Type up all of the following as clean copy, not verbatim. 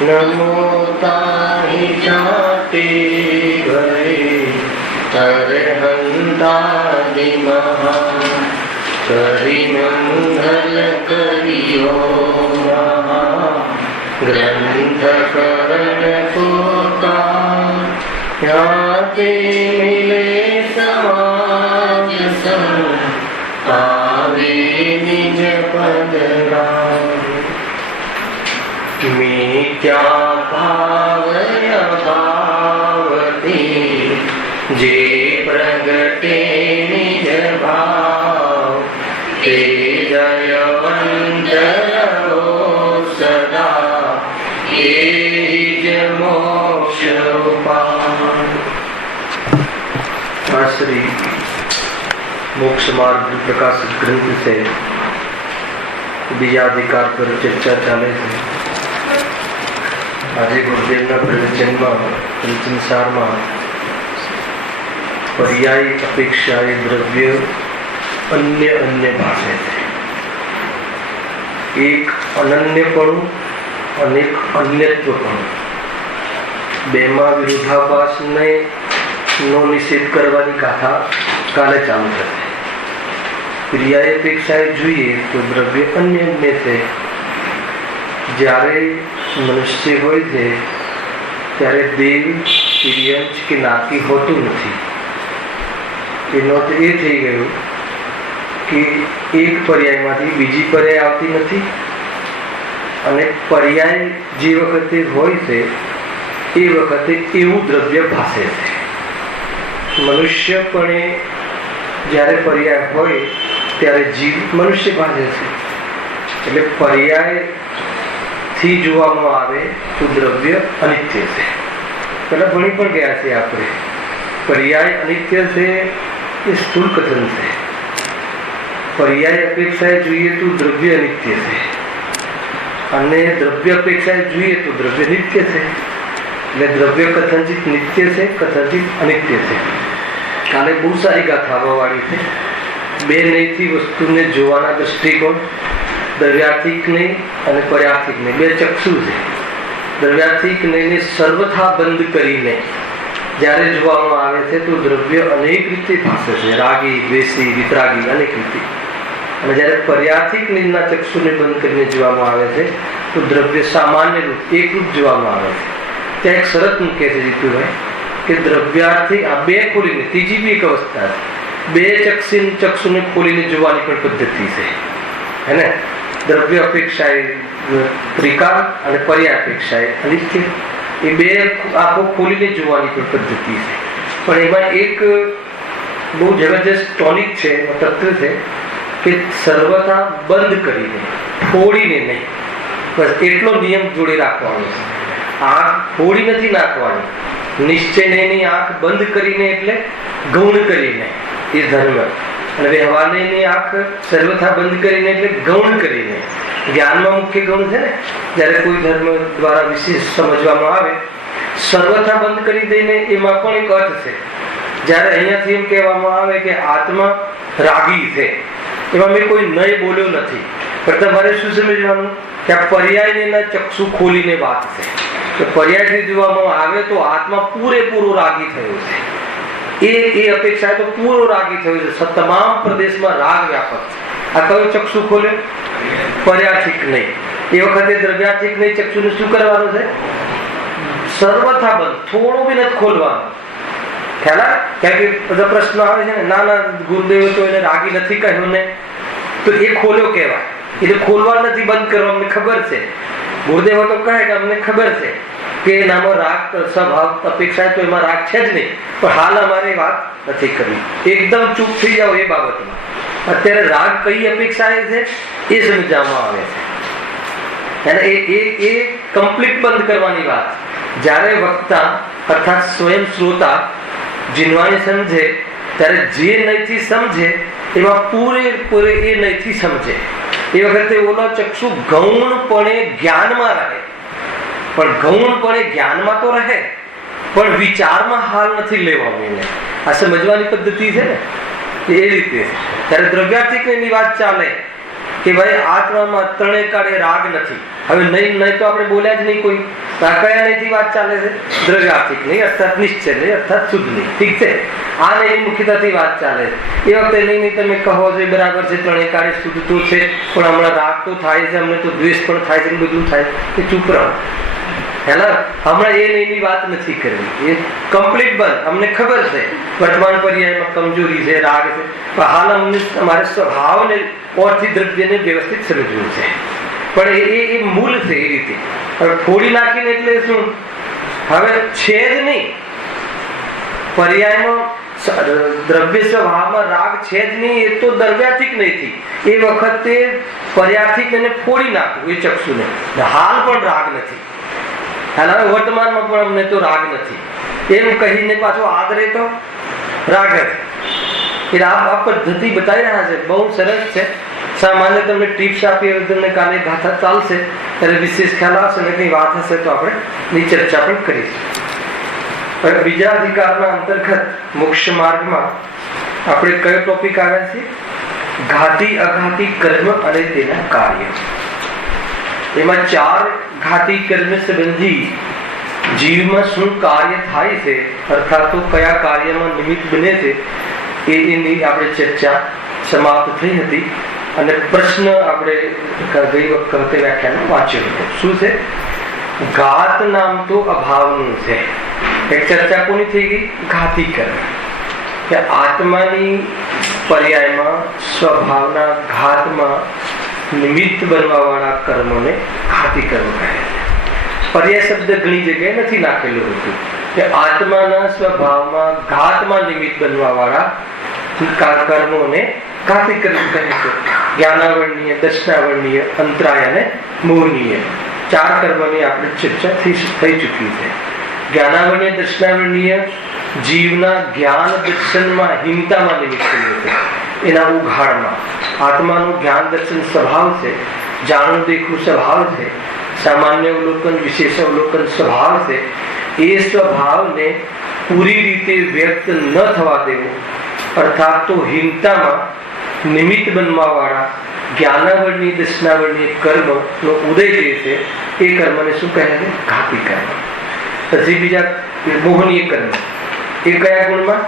नमो ताहि जाते गए तरहंतादि महा करि मंगल करियो महा ग्रंथ करण पुका याते मिले समाज संग आवे निज पद मिथ्या भावय भावती जे प्रगटे निज भाव ते जयवंत रहो सदा एहि मोक्ष उपाय। श्री मोक्ष मार्ग प्रकाशित ग्रंथ से बीजा अधिकार पर चर्चा चाले છે। આજે ગુરુદેવના પ્રવચન સારમાં પર્યાય અપેક્ષાએ દ્રવ્ય અન્ય ભાષે છે। એક અનન્યપણું અને એક અન્યત્વપણું, બેમાં વિરોધાભાસને નો નિષેધ કરવાની ગાથા કાલે ચાલુ થશે। ક્રિયાએ અપેક્ષાએ જોઈએ તો દ્રવ્ય અન્ય છે। જ્યારે મનુષ્ય હોય છે ત્યારે દેવ તિર્યંચ કે નાતી હોતું નથી। એનો અર્થ એ થઈ ગયો કે એક પર્યાયમાંથી બીજી પર્યાય આવતી નથી, અને પર્યાય જે વખતે હોય છે એ વખતે એવું દ્રવ્ય ભાસે છે। મનુષ્યપણે જ્યારે પર્યાય હોય ત્યારે જીવ મનુષ્ય ભાસે છે। એટલે પર્યાય થી જોવામાં આવે તો દ્રવ્ય અનિત્ય છે। પેલા ભણી પણ ગયા છે આપણે, પર્યાય અનિત્ય છે એ સ્થૂળ કથન છે। પર્યાય અપેક્ષાએ જોઈએ તો દ્રવ્ય અનિત્ય છે, અને દ્રવ્ય અપેક્ષાએ જોઈએ તો દ્રવ્ય નિત્ય છે। એટલે દ્રવ્ય કથનચિત નિત્ય છે, કથનચિત અનિત્ય છે। કાલે બહુ સારી ગાથા આવવાવાળી છે। બે નહીંથી વસ્તુને જોવાના દ્રષ્ટિકોણ, દ્રવ્યાર્થિક નહીં અને પર્યાર્થિક નહીં, બે ચક્ષુ છે। દ્રવ્યાર્થિક નહીં સર્વથા બંધ કરીને જ્યારે જોવામાં આવે છે તો દ્રવ્ય અનેક રીતે ભાસે છે, રાગી, દ્વેષી, વિતરાગી, અનેક રીતે। અને જ્યારે પર્યાર્થિક નિજના ચક્ષુને બંધ કરીને જોવામાં આવે છે તો દ્રવ્ય સામાન્ય રૂપ એકરૂપ જોવામાં આવે છે। ત્યાં એક શરત મૂકે છે જીતુભાઈ કે દ્રવ્યાર્થિક આ બે ખોલીને, ત્રીજી બી એક અવસ્થા છે, બે ચક્ષુને ખોલીને જોવાની પણ પદ્ધતિ છે, હે ને। દ્રવ્ય અપેક્ષાએ ત્રિકાળ અને પર્યાય અપેક્ષાએ અનિત્ય, એ બે આંખો ખોલીને જોવાની પણ પદ્ધતિ છે। પણ એમાં એક બહુ જબરજસ્ત ટોનિક છે, તત્વ છે કે સર્વથા બંધ કરીને, ફોડીને નહીં, બસ એટલો નિયમ જોડે રાખવાનો છે। આંખ ફોડી નથી નાખવાની, નિશ્ચય નહીં, આંખ બંધ કરીને એટલે ગૌણ કરીને એ ધર્મ, અને વ્યવહારની આંખ સર્વથા બંધ કરીને એટલે ગૌણ કરીને। જ્ઞાનમાં મુખ્ય ગૌણ છે ને, જ્યારે કોઈ ધર્મ દ્વારા વિશેષ સમજવામાં આવે, સર્વથા બંધ કરી દઈને એમાં પણ એક અર્થ છે। જ્યારે અહીંયાથી એમ કહેવામાં આવે કે આત્મા રાગી છે, એમાં મેં કોઈ નય બોલ્યો નથી, પણ તમારે શું સમજવાનું કે આ પર્યાયના ચક્ષુ ખોલીને વાત છે। તો પર્યાયથી જોવામાં આવે તો આત્મા પૂરેપૂરો રાગી થયો છે, એ અપેક્ષા તો પૂરો રાગી થયો છે, તમામ પ્રદેશમાં રાગ વ્યાપક છે। આ કયો ચક્ષુ ખોલે? પર્યાર્થિક નહીં। એ વખતે દ્રવ્યાર્થિક નહીં ચક્ષુને શું કરવાનું છે? સર્વથા બંધ, થોડું બી નથી ખોલવાનું। ખ્યાલ આવે? કારણ કે બધા પ્રશ્નો આવે છે ને, ના ગુરુદેવે તો એને રાગી નથી કહ્યું ને, તો એ ખોલ્યો કહેવાય, એટલે ખોલવા નથી, બંધ કરવા અમને ખબર છે। ગુરુદેવ તો કહે કે અમને ખબર છે કે એનામાં રાગ સ્વભાવ અપેક્ષા તો એમાં રાગ છે જ નહીં, પણ હાલ અમારે વાત નથી કરવી, એકદમ ચૂપ થઈ જાઓ એ બાબતમાં। અત્યારે રાગ કઈ અપેક્ષા છે એ સમજવામાં આવે છે, અને એ કમ્પ્લીટ બંધ કરવાની વાત। જ્યારે વક્તા અર્થાત સ્વયં શ્રોતા જીનવાણી સમજે ત્યારે જે નહીંથી સમજે એમાં પૂરેપૂરે એ નહીંથી સમજે। એ વખતે ઓલો ચક્ષુ ગૌણપણે જ્ઞાનમાં રહે, પણ ગૌણપણે જ્ઞાનમાં તો રહે, પણ વિચારમાં હાલ નથી લેવાનું એને। આ સમજવાની પદ્ધતિ છે ને, એ રીતે ત્યારે દ્રવ્યાર્થિક ની વાત ચાલે કે ભાઈ આત્મામાં ત્રણેય કાળે રાગ નથી. હવે નહીં તો આપણે બોલ્યા જ નહીં કોઈ. કયા નહીંથી વાત ચાલે છે? દ્રવ્યાર્થિક નહીં, અર્થાત નિશ્ચય નહીં, અર્થાત શુદ્ધ નહીં. ઠીક છે, આ નહીં મુખ્યતાથી વાત ચાલે છે. એ વખતે નહીં તમે કહો છો બરાબર છે, ત્રણેય કાળે શુદ્ધ તો છે, પણ હમણાં રાગ તો થાય છે, અમને તો દ્વેષ પણ થાય છે, બધું થાય છે, ચૂપ રહો. હમણાં એ નહીંની વાત નથી કરવી, એ કમ્પ્લીટ બંધ. અમને ખબર છે વર્તમાન પર્યાયમાં કમજોરી છે, રાગ છે, પણ હાલ અમને અમારે સ્વભાવને ઓરથી દ્રવ્યને વ્યવસ્થિત સમજવું છે. પણ એ મૂળ છે એ રીતે. હવે ફોડી નાખીને એટલે શું? હવે છે જ નહીં પર્યાયમાં દ્રવ્ય સ્વભાવમાં રાગ છે જ નહીં, એ તો દ્રવ્યાર્થિક નહીં. એ વખતે પર્યાર્થિક એને ફોડી નાખવું એ ચક્ષુને. હાલ પણ રાગ નથી, હવે વર્તમાનમાં પણ અમને તો રાગ નથી એમ કહીને પાછો આદરે તો રાગ જ. એટલે આ પદ્ધતિ બતાવી રહ્યા છે, બહુ સરસ છે. સામાન્ય તમને ટિપ્સ આપી તમને કાલે ગાથા ચાલશે ત્યારે વિશેષ ખ્યાલ આવશે ને કઈ વાત હશે તો આપણે ની ચર્ચા પણ કરીશું. બીજા અધિકારના અંતર્ગત મોક્ષ માર્ગમાં આપણે કયો ટોપિક આવ્યા છે? ઘાતી અઘાતી કર્મ અને તેના કાર્ય. એમાં 4 ઘાતી કર્મ સંબંધી જીવમાં શું કાર્ય થાય છે, અર્થાત તો કયા કાર્યમાં નિમિત્ત બને છે, એની આપણે ચર્ચા સમાપ્ત થઈ હતી. અને પ્રશ્ન આપણે ગઈ વખતે વ્યાખ્યાન વાંચ્યો હતો. શું છે? ઘાત નામ તો અભાવનું છે. એક ચર્ચા કોની થઈ ગઈ? ઘાતી કર્મ. કે આત્માની પર્યાયમાં સ્વભાવના ઘાતમાં નિમિત્ત બનવા વાળા કર્મોને ઘાતી કર્મ કહે છે. પર્યાય શબ્દ ઘણી જગ્યાએ નથી નાખેલું હતું કે આત્માના સ્વભાવમાં ઘાતમાં નિમિત્ત બનવા વાળા કર્મોને ઘાતી કર્મ કહે છે. જ્ઞાનાવરણીય, દર્શનાવરણીય, અંતરાય અને મોહનીય 4 કર્મોની આપણે ચર્ચા થઈ ચૂકી છે. જ્ઞાનાવરણીય, દર્શનાવરણીય જીવના જ્ઞાન દર્શનમાં હિંમતામાં નિમિત્ત બને છે. એના ઉઘાડમાં આત્માનું જ્ઞાન દર્શન સ્વભાવ છે, જાણવું દેખવું સ્વભાવ છે, સામાન્ય અવલોકન, વિશેષ અવલોકન સ્વભાવ છે. એ સ્વભાવને પૂરી રીતે વ્યક્ત ન થવા દેવો, અર્થાત તો હિંમતામાં નિમિત્ત બનવા વાળા જ્ઞાનાવરણીય, દર્શનાવરણીય કર્મ નો ઉદય જે છે એ કર્મને શું કહે છે? ઘાતી કર્મ. પછી બીજા મોહનીય કર્મ. એ કયા ગુણમાં?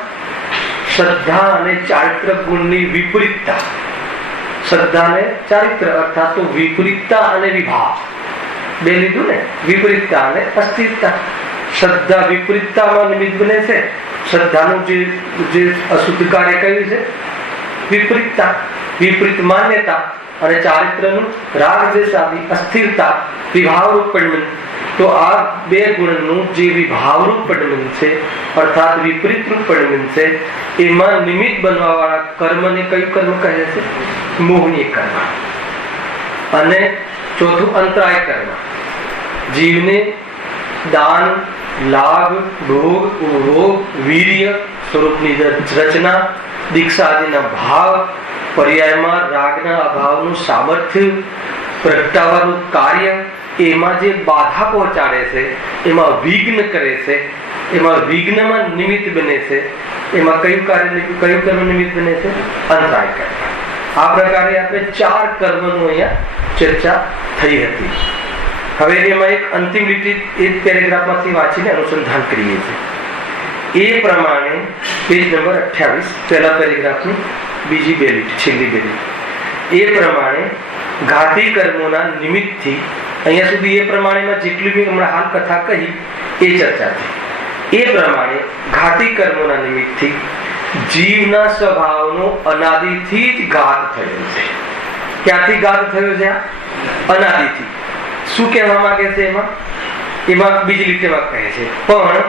શ્રદ્ધા અને ચારિત્ર ગુણની વિપરીતતા. શ્રદ્ધા અને ચારિત્ર અર્થાત તો વિપરીતતા અને વિભાવ બે લીધું ને. વિપરીતતા અને અસ્થિરતા. શ્રદ્ધા વિપરીતતામાં નિમિત્ત બને છે. શ્રદ્ધાનું જે અશુદ્ધ કાર્ય કયું છે? વિપરીતતા, વિપરીત માન્યતા. અને ચારિત્રનું રાગ દ્વેષ આદિ અસ્થિરતા, વિભાવરૂપ પડમન. તો આ બે ગુણનું જે વિભાવરૂપ પડમન છે અર્થાત વિપરીત રૂપ પડમન છે, એમાં નિમિત્ત બનવા વાળા કર્મને કયું કર્મ કહે છે? મોહનીય કર્મ. અને ચોથું અંતરાય કર્મ. જીવને દાન, લાભ, ભોગ, ઉપભોગ, વીર્ય સ્વરૂપની રચના, દીક્ષા આદિના ભાવ, પર્યાયમાં રાગના અભાવનું સામર્થ્ય પ્રગટાવવાનું કાર્ય, એમાં જે બાધા પહોંચાડે છે, એમાં વિઘ્ન કરે છે, એમાં વિઘ્નમાં નિમિત્ત બને છે, એમાં કયું કર્મ નિમિત્ત બને છે? અંતરાય કર્મ. આ પ્રકારે આપણે 4 કર્મનું અહીંયા ચર્ચા થઈ હતી. હવે એમાં એક અંતિમ લીટી એક પેરેગ્રાફમાંથી વાંચીને અનુસંધાન કરીએ છીએ. એ પ્રમાણે પેજ નંબર 28 પહેલા પેરેગ્રાફની બીજી 2 લીટી, છેલ્લી 2 લીટી. એ પ્રમાણે ઘાતી કર્મોના નિમિત્તથી અહીંયા સુધી એ પ્રમાણેમાં જેટલી બી હમણાં હાલ કથા કહી એ ચર્ચા થઈ. એ પ્રમાણે ઘાતી કર્મોના નિમિત્તથી જીવના સ્વભાવનો અનાદિથી જ ઘાત થયો છે. ક્યાંથી ઘાત થયો છે? અનાદિથી. શું કહેવા માંગે છે એમાં બીજી લીટીમાં કહે છે, પણ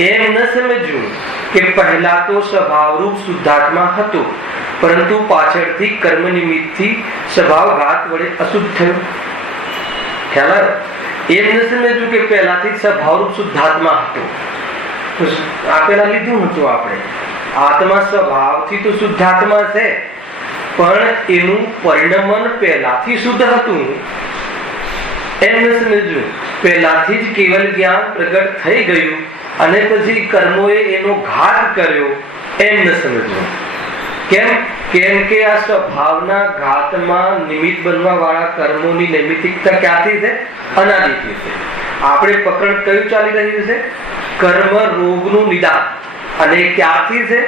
એમ ન સમજવું કે પહેલા તો સ્વભાવરૂપ શુદ્ધાત્મા હતો, પરંતુ પાછળથી કર્મ નિમિત્તથી સ્વભાવઘાત વડે અશુદ્ધ થયો. ખ્યાલ આવ્યો? એમ ન સમજવું કે પહેલાથી સ્વભાવરૂપ શુદ્ધાત્મા હતો. આપેલા લીધું હતું આપણે. આત્મા સ્વભાવથી તો શુદ્ધાત્મા છે, પણ એનું પરિણમન પહેલાથી શુદ્ધ હતું. એમ ન સમજવું પહેલાથી જ કેવલ જ્ઞાન પ્રગટ થઈ ગયું અને પછી કર્મોએ એનો ઘાત કર્યો, એમ ન સમજવું. કેમ? કેમ કે આ સ્વભાવના ઘાતમાં નિમિત્ત બનવા વાળા કર્મોની નૈમિતિકતા ક્યાંથી છે? અનાદિથી છે. આપણે પકડ કયું ચાલી રહ્યું છે? કર્મ રોગનું નિદાન. અને ક્યાંથી છે?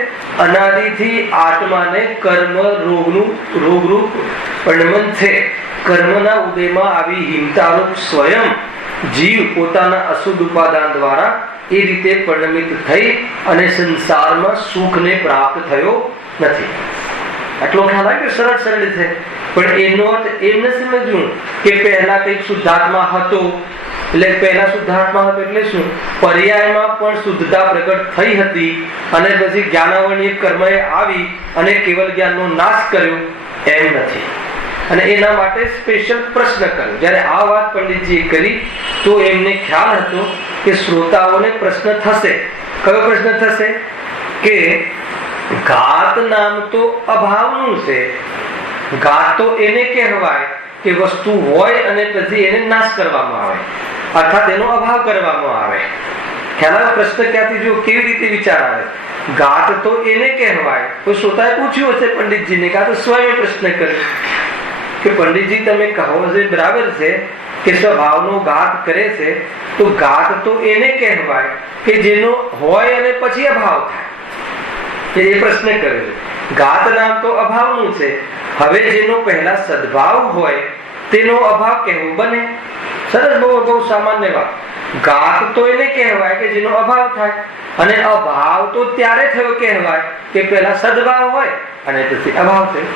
અનાદિથી આત્માને કર્મ રોગનું રોગરૂપ પરિણમન છે. કર્મના ઉદયમાં આવી હિંમતારૂપ સ્વયં જીવ પોતાના અશુદ્ધ ઉપાદાન દ્વારા એ રીતે પરિણમિત થઈ અને સંસારમાં સુખને પ્રાપ્ત થયો નથી. આટલો ખ્યાલ આવે કે સરળ સરળ છે, પણ એનો અર્થ એમ ન સમજવું કે પહેલા કંઈક શુદ્ધાત્મા હતો એટલે પહેલા શુદ્ધાત્મા હતો એટલે શું? પર્યાયમાં પણ શુદ્ધતા પ્રગટ થઈ હતી અને પછી જ્ઞાનાવરણીય કર્મએ આવી અને કેવલ જ્ઞાનનો નાશ કર્યો, એમ નથી. અને એના માટે સ્પેશિયલ પ્રશ્ન કર્યો. જ્યારે આ વાત પંડિતજીએ કરી તો એમને ખ્યાલ હતો કે શ્રોતાઓને પ્રશ્ન થશે. કયો પ્રશ્ન થશે? કે ઘાત નામ તો અભાવનું છે. ઘાત તો એને કહેવાય કે વસ્તુ હોય અને પછી એને નાશ કરવામાં આવે, અર્થાત એનો અભાવ કરવામાં આવે. ખ્યાલ આવે પ્રશ્ન ક્યાંથી? જો કેવી રીતે વિચાર આવે. ઘાત તો એને કહેવાય. તો શ્રોતાએ પૂછ્યું હશે પંડિતજીને, કાં તો સ્વયં પ્રશ્ન કર્યો કે પંડિતજી તમે કહો છો બરાબર છે કે સ્વભાવનો ઘાત કરે છે, તો ઘાત તો એને કહેવાય કે જેનો હોય અને પછી અભાવ થાય. એ પ્રશ્ન કર્યો. ઘાત નામ તો અભાવનું છે. હવે જેનો પહેલા સદભાવ હોય તેનો અભાવ કેવું બને? સરસ, બહુ સામાન્ય વાત. ઘાત તો એને કહેવાય કે જેનો અભાવ થાય, અને અભાવ તો ત્યારે થયો કહેવાય કે પહેલા સદભાવ હોય અને પછી અભાવ થયો.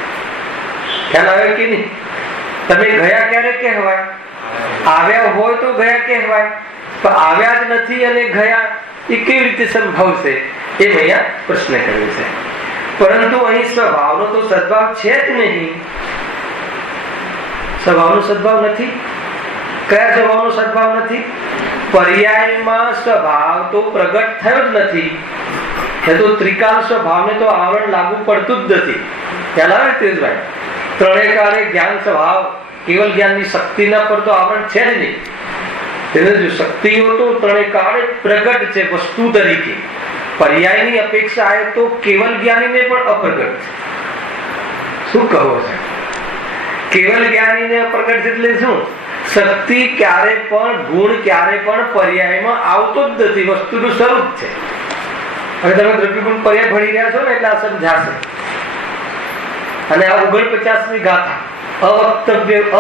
ખ્યાલ આવે કે નહીં? તમે ગયા ક્યારે કહેવાય? આવ્યા હોય તો ગયા કહેવાય, પણ આવ્યા જ નથી અને ગયા એ કેવી રીતે સંભવ છે? એ અહીંયા પ્રશ્ન કર્યો છે. પરંતુ અહીં સ્વભાવનો તો સદભાવ છે જ નહીં. સ્વભાવનો સદભાવ નથી. કયા સ્વભાવનો સદભાવ નથી? પર્યાયમાં સ્વભાવ તો પ્રગટ થયો જ નથી. એ તો ત્રિકાલ સ્વભાવને તો આવરણ લાગુ પડતું જ નથી. ખ્યાલ આવે તેજભાઈ? ત્રણેય કાળે જ્ઞાન સ્વભાવ કેવલ જ્ઞાનની શક્તિના પર તો આવરણ છે જ નહીં. શક્તિઓ તો ત્રણેય કાળે પ્રગટ છે વસ્તુ તરીકે. પર્યાયની અપેક્ષા આવે તો કેવલ જ્ઞાનીને પણ અપ્રગટ છે. શું કહો છે? કેવલ જ્ઞાનીને અપ્રગટ છે એટલે શું? શક્તિ ક્યારે પણ, ગુણ ક્યારે પણ પર્યાયમાં આવતો જ નથી. વસ્તુનું સ્વરૂપ છે. હવે તમે દ્રવ્યગુણ પર્યાય ભણી રહ્યા છો ને એટલે આ સમજાશે. અને આ 49મી ગાથા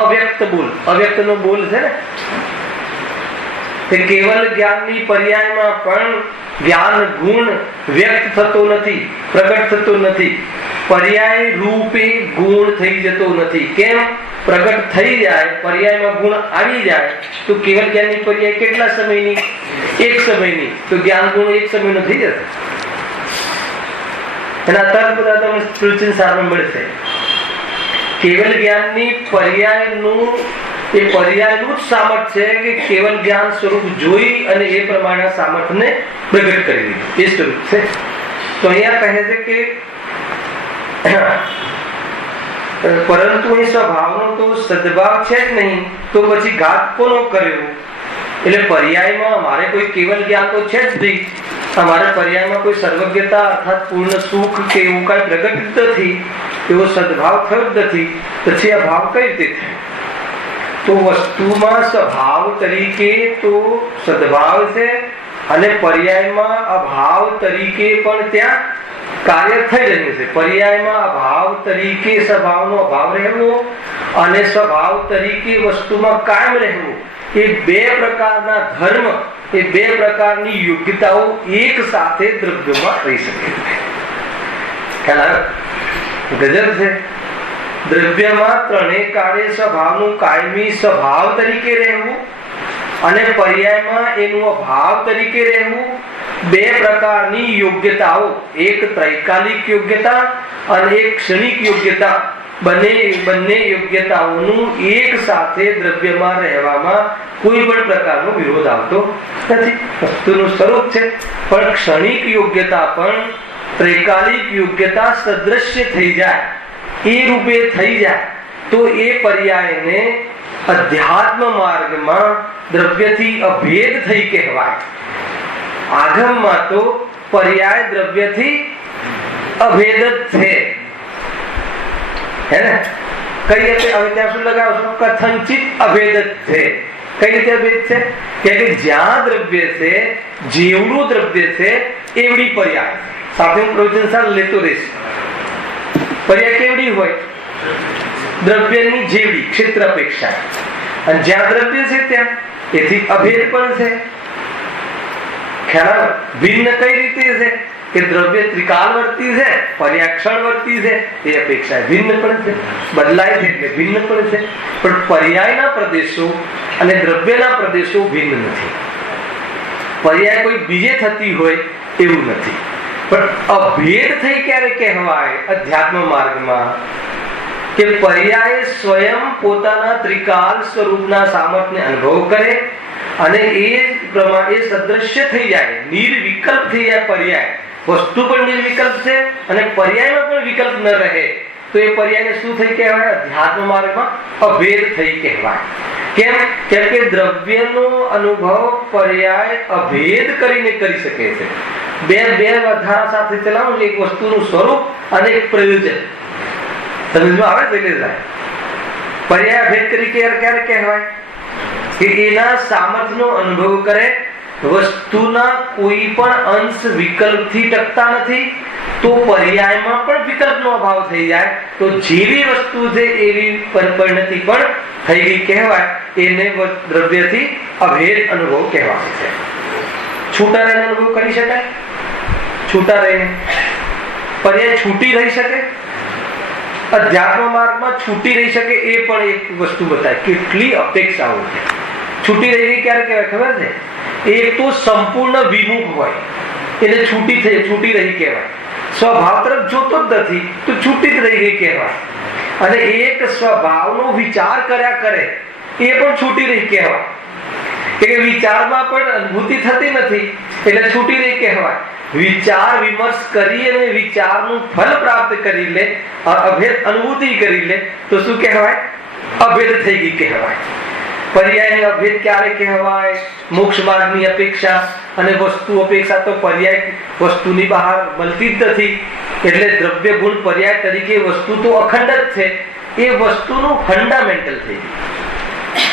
અવ્યક્ત બોલ, અવ્યક્ત નો બોલ છે ને, તે કેવલ જ્ઞાનની પર્યાયમાં પણ જ્ઞાન ગુણ વ્યક્ત થતો નથી, પ્રગટ થતો નથી. પર્યાય રૂપે ગુણ થઈ જતો નથી. કેમ? પ્રગટ થઈ જાય, પર્યાયમાં ગુણ આવી જાય તો કેવલ જ્ઞાનની પર્યાય કેટલા સમયની? એક સમયની. તો જ્ઞાન ગુણ એક સમયનો થઈ જશે. એના તર્ક બધા તમને સૂચન સારમાં મળશે. કેવલ જ્ઞાનની પર્યાયનું એ પર્યાયનું જ સામર્થ્ય છે કે કેવલ જ્ઞાન સ્વરૂપ જોઈ અને એ પ્રમાણે સામર્થ્યને પ્રગટ કરી દીધું. એ સ્વરૂપ છે. તો અહીંયા કહે છે કે પરંતુ એ સ્વભાવનો તો સદભાવ છે જ નહીં, તો પછી ઘાત કોનો કર્યો? એટલે પર્યાયમાં અમારે કોઈ કેવલ જ્ઞાન તો છે જ નહીં. અમારે પર્યાયમાં કોઈ સર્વજ્ઞતા અર્થાત પૂર્ણ સુખ કે એવું કઈ પ્રગટ નથી, એવો સદભાવ થયો જ નથી. પછી આ ભાવ કઈ રીતે થાય? તો વસ્તુમાં સ્વભાવ તરીકે તો સદભાવ છે અને પર્યાયમાં અભાવ તરીકે પણ ત્યાં કાર્ય થઈ રહ્યું છે. પર્યાયમાં અભાવ તરીકે સ્વભાવનો અભાવ રહેવો અને સ્વભાવ તરીકે વસ્તુમાં કાયમ રહેવું, એ બે પ્રકારના ધર્મ, એ બે પ્રકારની યોગ્યતાઓ એક સાથે દ્રવ્યમાં રહી શકે છે. ખ્યાલ આવ્યો? ગજબ છે. દ્રવ્યમાં ત્રણેય કાળે સ્વભાવનું કાયમી સ્વભાવ તરીકે રહેવું અને પર્યાયમાં એનું અભાવ તરીકે રહેવું, બે પ્રકારની યોગ્યતાઓ, એક ત્રૈકાલિક યોગ્યતા અને એક ક્ષણિક યોગ્યતા, બંને યોગ્યતાઓનું એક સાથે દ્રવ્યમાં રહેવામાં કોઈ પણ પ્રકારનો વિરોધ આવતો નથી. વસ્તુનું સ્વરૂપ છે. પણ ક્ષણિક યોગ્યતા પણ ત્રૈકાલિક યોગ્યતા સદૃશ્ય થઈ જાય, એ રૂપે થઈ જાય તો એ પર્યાયને અધ્યાત્મ માર્ગમાં દ્રવ્યથી અભેદ થઈ કહેવાય. આગમમાં તો પર્યાય દ્રવ્યથી અભેદ જ છે. હે ને? કઈ રીતે? હવે ત્યાં શું લગાવશો? કથંચિત અભેદ છે. કઈ રીતે અભેદ છે? કે જ્યાં દ્રવ્ય છે, જેવડું દ્રવ્ય છે એવડી પર્યાય. સાથે હું પ્રવચન લેતો રહીશ. પર્યાય કેવડી હોય? દ્રવ્યની જેવડી, ક્ષેત્ર અપેક્ષા. અને જ્યાં દ્રવ્ય છે ત્યાં એથી અભેદ પણ છે. ખ્યાલ? ભિન્ન કઈ રીતે છે? કે દ્રવ્ય ત્રિકાલવર્તી છે, પર્યાક્ષણવર્તી છે, એ અપેક્ષા ભિન્ન પણ છે. બદલાય છે એટલે ભિન્ન પણ છે. પણ પર્યાયના પ્રદેશો અને દ્રવ્યના પ્રદેશો ભિન્ન નથી. પર્યાય કોઈ બીજે થતી હોય એવું નથી. પણ અભેદ થઈ ક્યારે કહેવાય? અધ્યાત્મ માર્ગમાં કે પર્યાય સ્વયં પોતાના ત્રિકાલ સ્વરૂપના સામર્થ્યને અનુભવ કરે અને એ પ્રમાણે સદૃશ્ય થઈ જાય, નિર્વિકલ્પ થઈ જાય. પર્યાય વસ્તુ પણ નિર્વિકલ્પ છે અને પર્યાયમાં પણ વિકલ્પ ન રહે તો એ પર્યાયને શું થઈ કહેવાય? અધ્યાત્મ માર્ગમાં અભેદ થઈ કહેવાય. કેમ? કેમ કે દ્રવ્યનો અનુભવ પર્યાય અભેદ કરીને કરી શકે છે. બે વધારા સાથે ચલાવું, એક વસ્તુનું સ્વરૂપ અને એક પ્રયોજન. સમજમાં આવે? પર્યાય અભેદ કરી ક્યારે કહેવાય? કે એના સામર્થ્યનો અનુભવ કરે, વસ્તુના કોઈ પણ અંશ વિકલ્પથી ટકતા નથી, તો પર્યાયમાં પણ વિકલ્પનો અભાવ થઈ જાય તો જેવી વસ્તુ છે એવી પરિણતિ પણ થઈ ગઈ કહેવાય. એને દ્રવ્યથી અભેદ અનુભવ કહેવાય છે. છૂટા રહીને અનુભવ કરી શકાય? છૂટા રહીને પર્યાય છૂટી રહી શકે? અધ્યાત્મ માર્ગમાં છૂટી રહી શકે એ પણ એક વસ્તુ બતાય. કેટલી અપેક્ષાઓ છે. છૂટી રહી ક્યારે કહેવાય ખબર છે? એક તો સંપૂર્ણ વિમુખ હોય એને છૂટી રહી કહેવાય. સ્વભાવ તરફ જોતો જ નથી તો છૂટી જ રહી ગઈ કહેવાય. અને એક સ્વભાવનો વિચાર કર્યા કરે એ પણ છૂટી રહી કહેવાય. કે વિચારમાં પણ અનુભૂતિ થતી નથી એટલે છૂટી રહી કહેવાય. વિચાર વિમર્શ કરી અને વિચારનું ફલ પ્રાપ્ત કરી લે, અભેદ અનુભૂતિ કરી લે તો શું કહેવાય? અભેદ થઈ ગઈ કહેવાય. પર્યાયની અભેદ ક્યારે કહેવાય? મોક્ષ માર્ગની અપેક્ષા અને વસ્તુ અપેક્ષા તો પર્યાય વસ્તુની બહાર મળતી જ નથી. એટલે દ્રવ્ય ગુણ પર્યાય તરીકે વસ્તુ તો અખંડ જ છે, એ વસ્તુનું ફંડામેન્ટલ થઈ ગયું.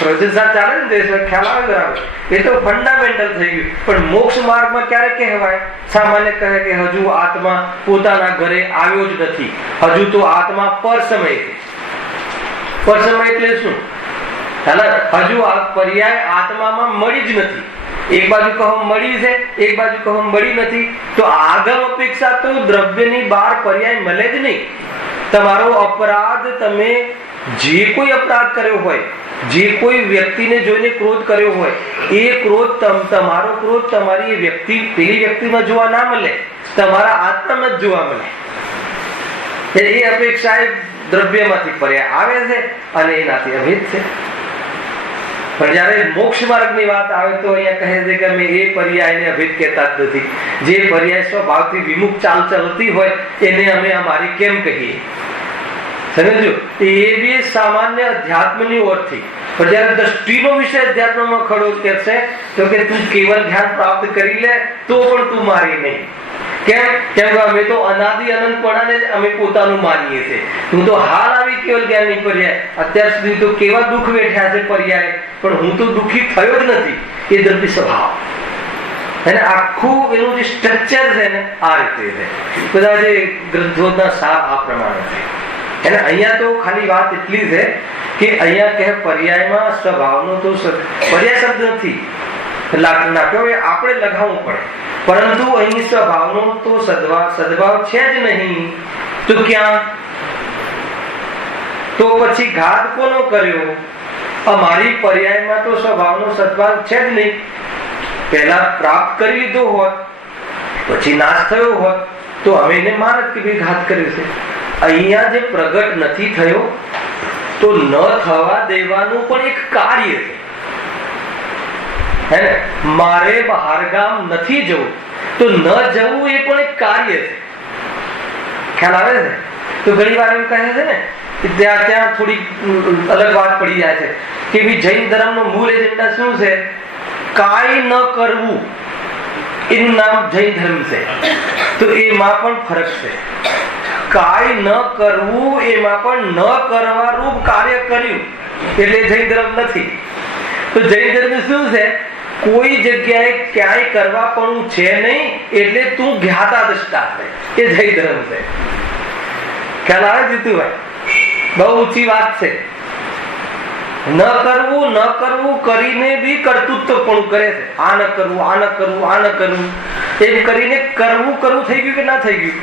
પ્રોસેસર ચાલે ને ખ્યાલ આવે બરાબર? એ તો ફંડામેન્ટલ થઈ ગયું. પણ મોક્ષ માર્ગમાં ક્યારે કહેવાય? સામાન્ય કહે કે હજુ આત્મા પોતાના ઘરે આવ્યો જ નથી, હજુ તો આત્મા પરસમય છે. પરસમય એટલે શું? હજુ આ પર્યાય આત્મામાં મળી જ નથી. એક બાજુ કહો મળી છે, એક બાજુ કહો મળી નથી, તો આગમ અપેક્ષા તો દ્રવ્યની બહાર પર્યાય મળે જ નહીં. તમારો અપરાધ, તમે જે કોઈ અપરાધ કર્યો હોય, જે કોઈ વ્યક્તિને જોઈને ક્રોધ કર્યો હોય, એ ક્રોધ તમારો ક્રોધ તમારી વ્યક્તિ પેલી વ્યક્તિમાં જોવા ના મળે, તમારા આત્મામાં જ જોવા મળે. એ અપેક્ષા એ દ્રવ્યમાંથી પર્યાય આવે છે અને એનાથી અભેદ છે. પણ જયારે મોક્ષ માર્ગની વાત આવે તો અહીંયા કહે છે કે અમે એ પર્યાયને અભેદ કહેતા જ નથી. જે પર્યાય સ્વભાવથી વિમુખ ચાલ ચાલતી હોય એને અમે અમારી કેમ કહીએ? સમજો? એ બી સામાન્ય અધ્યાત્મની ઓરથી. પણ જયારે દ્રષ્ટિનો વિષય અધ્યાત્મમાં ખડો કરશે તો કે તું કેવલ જ્ઞાન પ્રાપ્ત કરી લે તો પણ તું મારી નહીં. કેમ? કેમ કે અમે તો અનાદિ અનંતપણાને જ અમે પોતાનું માનીએ છીએ. હું તો હાલ આવી કેવલ જ્ઞાનની પર્યાય, અત્યાર સુધી તો કેવા દુઃખ વેઠ્યા છે પર્યાય, પણ હું તો દુઃખી થયો જ નથી. એ દ્રવ્ય સ્વભાવ અને આખું એનું જે સ્ટ્રક્ચર છે ને આ રીતે છે. બધા જે ગ્રંથોના સાર આ પ્રમાણે છે. અને અહીંયા તો ખાલી વાત એટલી છે કે અહીંયા કહે પર્યાયમાં સ્વભાવનો તો પર્યાય શબ્દ નથી નાખ્યો, આપણે લગાવવું પડે. પરંતુ અહીં સ્વભાવનો તો સદભાવ છે જ નહીં તો ક્યાં? તો પછી ઘાત કોનો કર્યો? અમારી પર્યાયમાં તો સ્વભાવનો સદભાવ છે જ નહીં. પહેલા પ્રાપ્ત કરી લીધો હોત, પછી નાશ થયો હોત તો અમે એને માનત કે ભાઈ ઘાત કર્યો છે. અહીંયા જે પ્રગટ નથી થયો તો ન થવા દેવાનું પણ એક કાર્ય છે. હે ને? મારે બહારગામ નથી જવું તો ન જવું એ પણ એક કાર્ય છે. ખ્યાલ આવે છે? તો ઘણી વાર એમ કહે છે ને ત્યાં થોડી અલગ વાત પડી જાય છે કે ભાઈ જૈન ધર્મનો મૂળ એજન્ડા શું છે? કાંઈ ન કરવું, એનું નામ જૈન ધર્મ છે. તો એમાં પણ ફરક છે. કાંઈ ન કરવું એમાં પણ ન કરવા રૂપ કાર્ય કર્યું એટલે જૈન ધર્મ નથી. તો જૈન ધર્મ શું છે? કોઈ જગ્યાએ ક્યાંય કરવા પણ છે નહીં એટલે તું જ્ઞાતા દ્રષ્ટા છે. એ જૈન ધર્મ છે. ખ્યાલ આવે જીતુભાઈ? બહુ ઊંચી વાત છે. ન કરવું કરીને બી કર્તૃત્વ પણ કરે છે. આ ન કરવું, આ ન કરવું, આ ન કરવું એમ કરીને કરવું થઈ ગયું કે ના થઈ ગયું?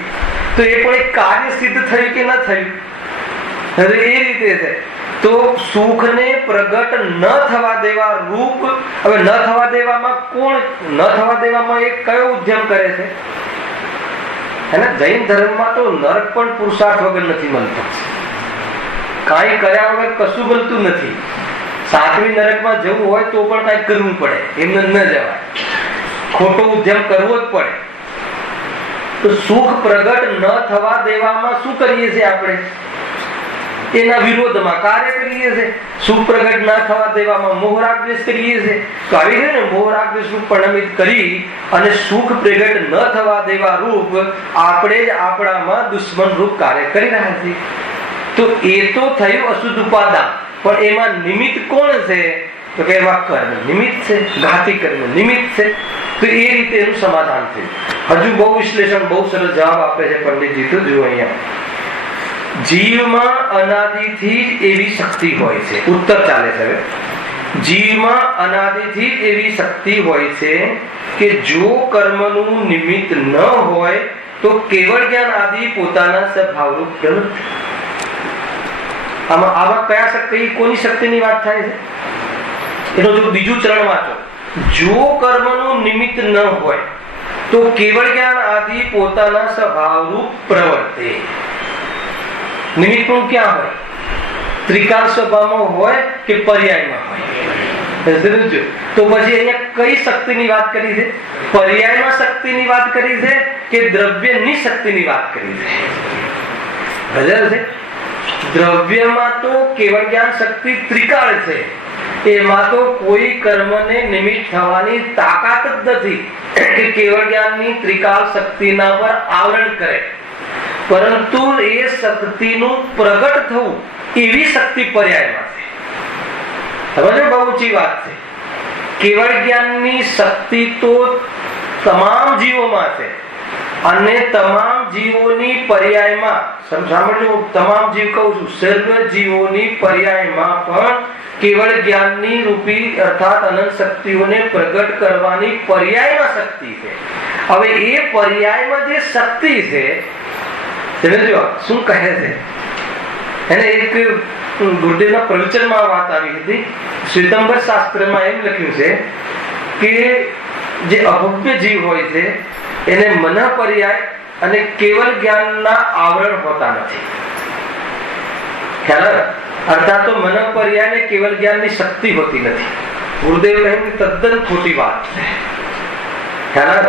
તો એ પણ એક કાર્ય સિદ્ધ થયું કે ના થયું? હવે એ રીતે છે. તો સુખને પ્રગટ ન થવા દેવા રૂપ, હવે ન થવા દેવામાં કોણ ન થવા દેવામાં એ કયો ઉદ્યમ કરે છે? જૈન ધર્મમાં તો નરક પણ પુરુષાર્થ વગર નથી મળતો. કાંઈ કર્યા વગર કશું મળતું નથી. સાતમી નરકમાં જવું હોય તો પણ કાંઈ કરવું પડે, એમને ન જવાય. ખોટો ઉદ્યમ કરવો જ પડે. તો સુખ પ્રગટ ન થવા દેવામાં શું કરીએ છીએ આપણે? એના વિરોધમાં કાર્ય કરીએ છીએ. સુખ પ્રગટ ન થવા દેવામાં મોહરાગ દ્વેષ કરીએ છીએ. તો આવી છે ને, મોહરાગ દ્વેષ રૂપ પરિણમિત કરી અને સુખ પ્રગટ ન થવા દેવા રૂપ આપણે જ આપણામાં દુશ્મન રૂપ કાર્ય કરી રહ્યા છીએ. તો એ તો થયું અશુદ્ધ ઉપાદાન, પણ એમાં નિમિત્ત કોણ છે? તો કે એમાં કર્મ નિમિત્ત છે, ઘાતી કર્મ નિમિત્ત છે. તો એ રીતે એનું સમાધાન થયું. હજુ બહુ વિશ્લેષણ, બહુ સરસ જવાબ આપે છે પંડિતજી. તો જુઓ અહીંયા, જીવમાં અનાદિથી જ એવી શક્તિ હોય છે. ઉત્તર ચાલે છે. જીવમાં અનાદિથી જ એવી શક્તિ હોય છે કે જો કર્મનું નિમિત્ત ન હોય તો કેવળ જ્ઞાન આદિ પોતાના સ્વભાવરૂપ પ્રવૃત્તિ. આમાં કયા શક્તિ, કોની શક્તિની વાત થાય છે? એનો જો બીજું ચરણ વાંચો, જો કર્મનું નિમિત્ત ન હોય તો કેવળ જ્ઞાન આદિ પોતાના સ્વભાવરૂપ પ્રવર્તે. નિમિત્ત પણ ક્યાં હોય? ત્રિકાળ સ્વભાવમાં હોય કે પર્યાયમાં હોય? તો પછી અહીંયા કઈ શક્તિની વાત કરી છે? પર્યાયમાં શક્તિની વાત કરી છે કે દ્રવ્યની શક્તિની વાત કરી છે? હજર છે. દ્રવ્યમાં તો કેવળ જ્ઞાન શક્તિ ત્રિકાળ છે. એમાં તો કોઈ કર્મને નિમિત્ત થવાની તાકાત જ નથી કે કેવળ જ્ઞાનની ત્રિકાળ શક્તિના પર આવરણ કરે. પરંતુ એ શક્તિનું પ્રગટ થવું એવી શક્તિ પર્યાયમાં છે. સમજો, બહુ ઊંચી વાત છે. કેવળ જ્ઞાનની શક્તિ તો તમામ જીવોમાં છે અને તમામ જીવોની પર્યાયમાં, સાંભળજો, તમામ જીવ કહું છું, સર્વ જીવોની પર્યાયમાં પણ કેવળ જ્ઞાનની રૂપી અર્થાત અનંત શક્તિઓને પ્રગટ કરવાની પર્યાયમાં શક્તિ છે. હવે એ પર્યાયમાં જે શક્તિ છે, શું કહે છે? એને એક ગુરુદેવના પ્રવચનમાં વાત આવી હતી. શ્વેતાંબર શાસ્ત્રમાં એમ લખ્યું છે કે જે અભવ્ય જીવ હોય છે એને મન પર્યાય અને કેવળ જ્ઞાનના આવરણ હોતા નથી. ખ્યાલ? અર્થાત તો મન પર્યાય ને કેવળ જ્ઞાનની શક્તિ હોતી નથી. ગુરુદેવ કહ્યું કે તદ્દન ખોટી વાત છે. ખ્યાલ?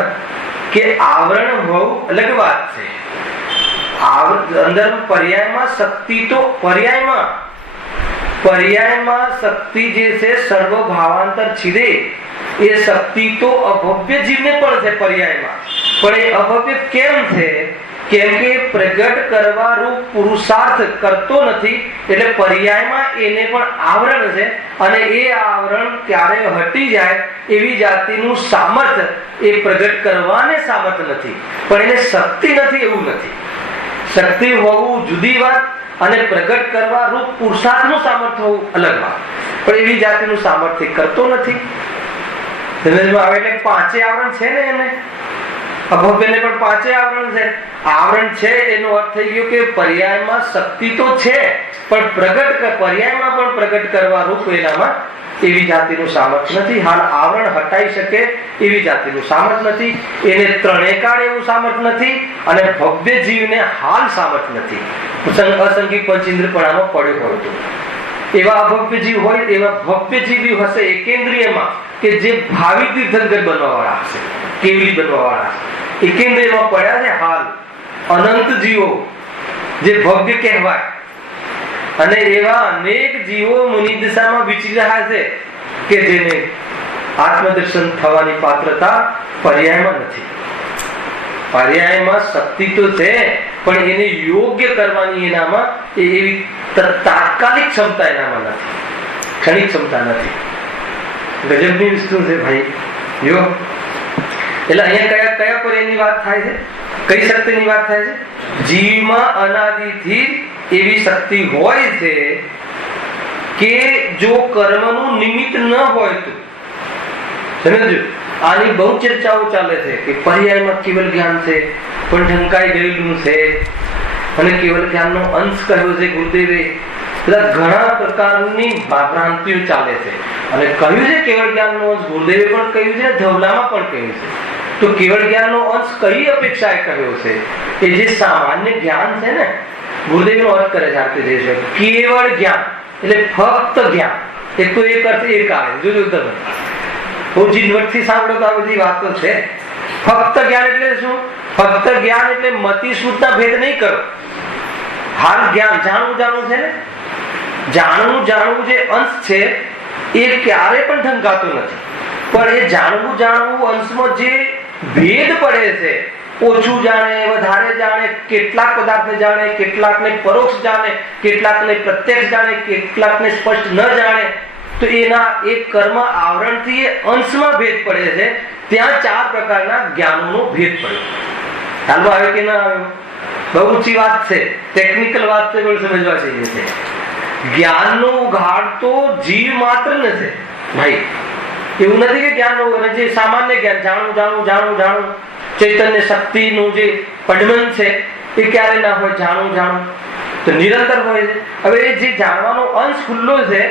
કે આવરણ હોવું અલગ વાત છે. અંદર પર્યાયમાં શક્તિ તો પર્યાયમાં શક્તિ જે છે સર્વ ભાવાંતર છિદે, એ શક્તિ તો અભવ્ય જીવને પણ છે પર્યાયમાં. પણ એ અભવ્ય કેમ છે? કેમ કે પ્રગટ કરવા રૂપ પુરુષાર્થ કરતો નથી એટલે પર્યાયમાં એને પણ આવરણ છે અને એ આવરણ ક્યારે હટી જાય એવી જાતિનું સામર્થ્ય એ પ્રગટ કરવાને સામર્થ્ય નથી. પણ એને શક્તિ નથી એવું નથી. શક્તિ હોવું જુદી વાત અને પ્રગટ કરવા રૂપ પુરુષાર્થનું સામર્થ્ય હોવું અલગ વાત. પણ એવી જાતિનું સામર્થ્ય કરતો નથી. સમજમાં આવે? એટલે પાંચે આવરણ છે ને એને, અભવ્યને પણ પાંચે આવરણ છે. આવરણ છે એનો અર્થ થઈ ગયો કે પર્યાયમાં શક્તિ તો છે પણ પર્યાયમાં પણ પ્રગટ કરવા રૂપ એનામાં એવી જાતિનું સામર્થ્ય નથી. હાલ આવરણ હટાઈ શકે એવી જાતિનું સામર્થ્ય નથી. એને ત્રણેય કાળ એવું સામર્થ્ય નથી અને ભવ્ય જીવને હાલ સામર્થ્ય નથી. અસંગી પંચેન્દ્રિયપણામાં પડ્યો હોય તો એવા અભવ્ય જીવ હોય, એવા ભવ્ય જીવ હશે એકેન્દ્રિયમાં કે જે ભાવિ તીર્થંકર બનવા વાળા હશે, કેવલી બનવા વાળા હશે. એકેન્દ્રિયમાં પડ્યા છે હાલ અનંત જીવો જે ભવ્ય કહેવાય. અને એવા અનેક જીવો મુનિ દિશામાં વિચરી રહ્યા છે કે જેને આત્મદર્શન થવાની પાત્રતા પર્યાયમાં નથી. પર્યાયમાં શક્તિ તો છે પણ એને યોગ્ય કરવાની એનામાં એવી તાત્કાલિક ક્ષમતા એનામાં નથી, ક્ષણિક ક્ષમતા નથી. ગજબની વસ્તુ છે ભાઈ. જો એટલે અહીંયા કયા પર્યાયની વાત થાય છે? કઈ શક્તિની વાત થાય છે? જીવમાં અનાદિથી એવી શક્તિ હોય છે કે જો કર્મનું નિમિત્ત ન હોય તો, સમજો, આની બહુ ચર્ચાઓ ચાલે છે કે પર્યાયમાં કેવલ જ્ઞાન છે પણ ઢંકાઈ ગયેલું છે અને કેવલ જ્ઞાનનો અંશ કહ્યો છે ગુરુદેવે. બધા ઘણા પ્રકારની ભ્રાંતિઓ ચાલે છે અને કહ્યું છે કેવળ જ્ઞાનનો અંશ, ગુરુદેવે પણ કહ્યું છે, ધવલામાં પણ કહ્યું છે. તો કેવળ જ્ઞાનનો અંશ કઈ અપેક્ષાએ કહ્યો છે? એ જે સામાન્ય જ્ઞાન છે ને, ગુરુદેવનો અર્થ કરે છે આરતી જય કેવળ જ્ઞાન એટલે ફક્ત જ્ઞાન. એક તો એક અર્થ એક આવે, જોજો તમે હું જીનવટથી સાંભળો તો આ બધી વાતો છે. ફક્ત જ્ઞાન એટલે શું? ફક્ત જ્ઞાન એટલે મતિ સુધના ભેદ નહીં કરો. હાલ જ્ઞાન જાણવું છે ને, જાણવું જે અંશ છે એ ક્યારે પણ ઢંકાતો નથી. પણ એ જાણવું અંશમાં જે ભેદ પડે છે, ઓછું જાણે, વધારે જાણે, કેટલાક પદાર્થને જાણે, કેટલાકને પરોક્ષ જાણે, કેટલાકને પ્રત્યક્ષ જાણે, કેટલાકને સ્પષ્ટ ન જાણે, તો એના એક કર્મ આવરણથી એ અંશમાં ભેદ પડે છે. ત્યાં 4 પ્રકારના જ્ઞાનોનો ભેદ પડે. ચાલવા આવ્યો કે ના આવ્યો? બહુ ઊંચી વાત છે, ટેકનિકલ વાત છે, પણ સમજવા જઈએ છે. જ્ઞાનનો ઉઘાડ તો જીવ માત્ર ને છે ભાઈ. એવું નથી કે જ્ઞાનનો જે સામાન્ય જ્ઞાન જાણવું ચૈતન્ય શક્તિનું જે પડમન છે એ ક્યારે ના હોય? જાણવું તો નિરંતર હોય છે. હવે જે જાણવાનો અંશ ખુલ્લો છે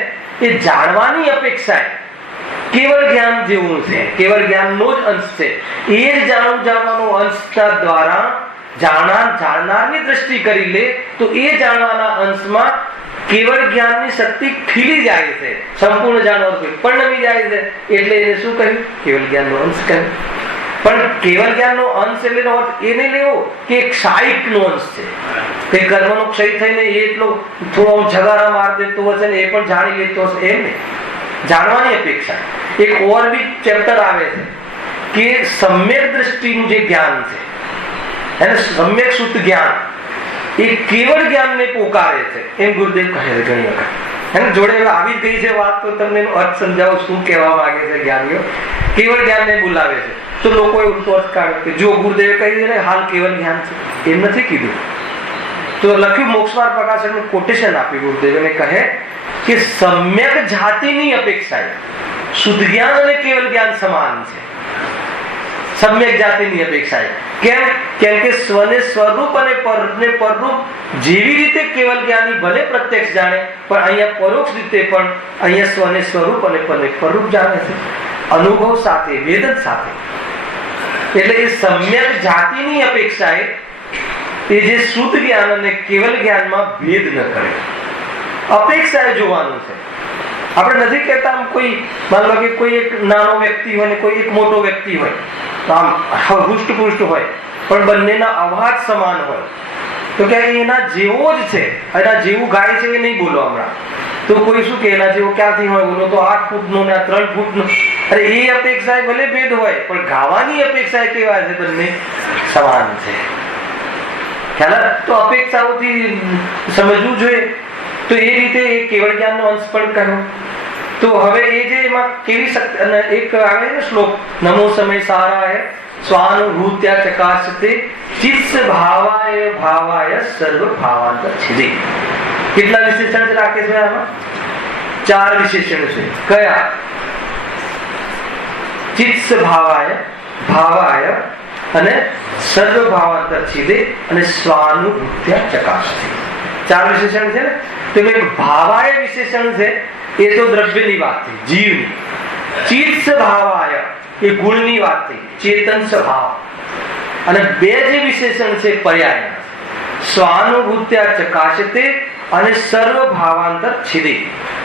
એ જાણવાની અપેક્ષા કેવળ જ્ઞાન જેવું છે, કેવળ જ્ઞાનનો જ અંશ છે. એ જ જાણવાનો અંશ દ્વારા જાણનારની દ્રષ્ટિ કરી લે તો એ જાણવાના અંશમાં કેવળ જ્ઞાનની શક્તિ ખીલી જાય છે, સંપૂર્ણ જાણવા પણ નમી જાય છે. એટલે એને શું કહ્યું? કેવળ જ્ઞાનનો અંશ કહ્યું. પણ કેવળ જ્ઞાનનો અંશ એટલે અર્થ એને લેવો કે ક્ષાયિકનો અંશ છે, કે કર્મનો ક્ષય થઈને એટલો થોડો જગારા માર દેતો હશે ને એ પણ જાણી લેતો હશે, એમ નહીં. જાણવાની અપેક્ષા. એક ઓર બી ચેપ્ટર આવે છે કે સમ્યક દ્રષ્ટિનું જે જ્ઞાન છે એને સમ્યક શુદ્ધ જ્ઞાન એ કેવળ જ્ઞાનને પોકારે છે, એમ ગુરુદેવ કહે છે ઘણી વખત. એને જોડે આવી ગઈ છે વાત, તો તમને અર્થ સમજાવો શું કહેવા માંગે છે જ્ઞાનીઓ. કેવળ જ્ઞાનને બોલાવે છે તો લોકોએ ઉલટો અર્થ કાઢ્યો કે જો ગુરુદેવે કહ્યું છે ને હાલ કેવળ જ્ઞાન છે, એમ નથી કીધું. તો લખ્યું મોક્ષમાર્ગ પ્રકાશનનું કોટેશન આપ્યું ગુરુદેવ અને કહે કે સમ્યક જાતિની અપેક્ષાએ શુદ્ધ જ્ઞાન અને કેવળ જ્ઞાન સમાન છે. સમ્યક જાતિની અપેક્ષાએ કેમ? કેમ કે સ્વને સ્વરૂપ અને પરને પરરૂપ જેવી રીતે કેવળ જ્ઞાની ભલે પ્રત્યક્ષ જાણે, પણ અહીંયા પરોક્ષ રીતે પણ અહીંયા સ્વને સ્વરૂપ અને પરને પરરૂપ જાણે છે, અનુભવ સાથે, વેદન સાથે. એટલે એ સમ્યક જાતિની અપેક્ષાએ એ જે શુદ્ધ જ્ઞાન અને કેવળ જ્ઞાનમાં ભેદ ન કરે, અપેક્ષાએ જોવાનું છે. આપણે નથી કહેતા કોઈ માન લો કે કોઈ એક નાનો વ્યક્તિ હોય ને કોઈ એક મોટો વ્યક્તિ હોય, તો આમ હૃષ્ટપુષ્ટ હોય પણ બંનેના અવાજ સમાન હોય, તો કે એના જેવો જ છે, એના જેવું ગાય છે એ નહીં બોલો હમણાં. તો કોઈ શું કે એના જેવો ક્યાંથી હોય બોલો? તો 8 ફૂટનો ને 3 ફૂટનો. અરે એ અપેક્ષાએ ભલે ભેદ હોય પણ ગાવાની અપેક્ષાએ કેવા છે? બંને સમાન છે. ખ્યાલ? તો અપેક્ષાઓથી સમજવું જોઈએ. તો એ રીતે એ કેવળ જ્ઞાનનો અંશ પણ કહ્યો. તો હવે એ જે એમાં કેવી શક્તિ, અને એક આવે ને શ્લોક, નમો સમય સારાય સ્વાનુભૂત્યા ચકાશતે ચિત્ત ભાવાય સર્વ ભાવાંતર છિદે. કેટલા વિશેષણ રાખે છે આમાં? 4 વિશેષણ છે. કયા? ચિત્ત ભાવાય અને સર્વ ભાવાંતર છિદે અને સ્વાનુભૂત્યા ચકાશતે. 4 વિશેષણ છે ને. તો એક ભાવાય વિશેષણ છે, એ તો દ્રવ્યની વાત થઈ, જીવની. ચિત્ત ભાવાય એ ગુણની વાત થઈ, ચેતન સ્વભાવ. અને 2 જે વિશેષણ છે પર્યાય, સ્વાનુભૂત્યા ચકાશતે અને સર્વ ભાવાંતર છિદે.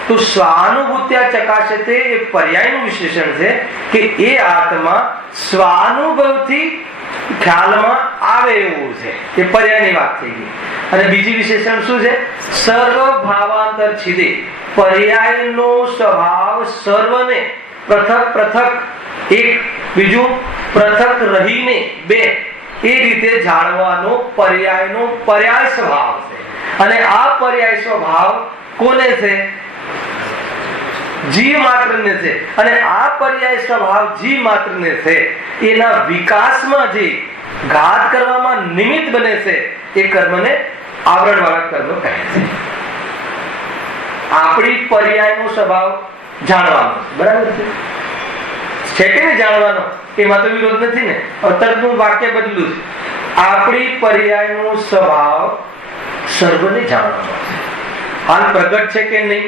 તો સ્વાનુભૂત્યા ચકાશતે એ પર્યાયનું વિશેષણ છે કે એ આત્મા સ્વાનુભવથી ખ્યાલમાં આવે એવું છે, એ પર્યાયની વાત થઈ ગઈ. અને બીજી વિશેષણ શું છે? સર્વ ભાવાંતર છિદે. પર્યાયનો સ્વભાવ સર્વને પૃથક એક, બીજું પૃથક રહીને 2, એ રીતે જાણવાનો પર્યાયનો પર્યાય સ્વભાવ છે. અને આ પર્યાય સ્વભાવ કોને છે? જીવ માત્રને છે. અને આ પર્યાય સ્વભાવ જીવ માત્રને છે. એના વિકાસમાં જે ઘાત કરવામાં નિમિત્ત બને છે એ કર્મને આવરણવાળા કર્મ કહે છે. આપણી પર્યાયનો સ્વભાવ જાણવાનો, બરાબર છે કે નહીં? જાણવાનો એમાં તો વિરોધ નથી ને. તરતનું વાક્ય બદલું છે. આપણી પર્યાયનો સ્વભાવ સર્વને જાણવાનો છે. હાલ પ્રગટ છે કે નહીં?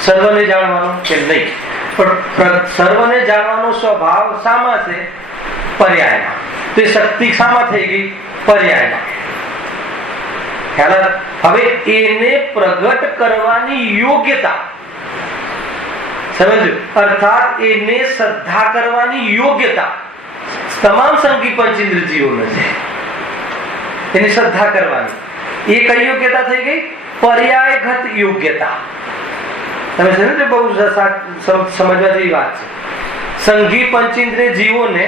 સર્વને જાણવાનો કે નહીં? પણ સર્વને જાણવાનો સ્વભાવ શામાં છે? પર્યાયમાં. તો એ શક્તિ શામાં થઈ ગઈ? પર્યાયમાં. હવે એને પ્રગટ કરવાની યોગ્યતા, સમજો, અર્થાત એને શ્રદ્ધા કરવાની યોગ્યતા તમામ સંગી પંચેન્દ્ર જીવોને છે. એની શ્રદ્ધા કરવાની એ કઈ યોગ્યતા થઈ ગઈ? પર્યાયગત યોગ્યતા. તમે સમજો, બહુ સમજવા જેવી વાત છે. સંઘી પંચેન્દ્રિય જીવોને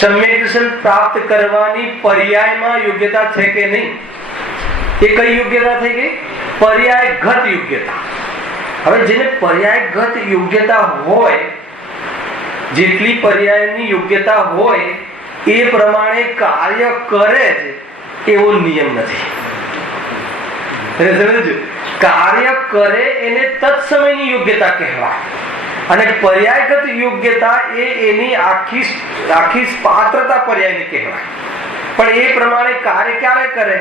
સમ્યક દર્શન પ્રાપ્ત કરવાની પર્યાયમાં યોગ્યતા છે કે નહીં? એ કઈ યોગ્યતા થઈ ગઈ? પર્યાયગત યોગ્યતા. હવે જેને પર્યાયગત યોગ્યતા હોય, જેટલી પર્યાયની યોગ્યતા હોય એ પ્રમાણે કાર્ય કરે છે એવો નિયમ નથી. સમજો, કાર્ય કરે એને તત્સમયની યોગ્યતા કહેવાય. અને પર્યાયગત યોગ્યતા એ એની આખી પાત્રતા પર્યાયની કહેવાય. પણ એ પ્રમાણે કાર્ય ક્યારે કરે?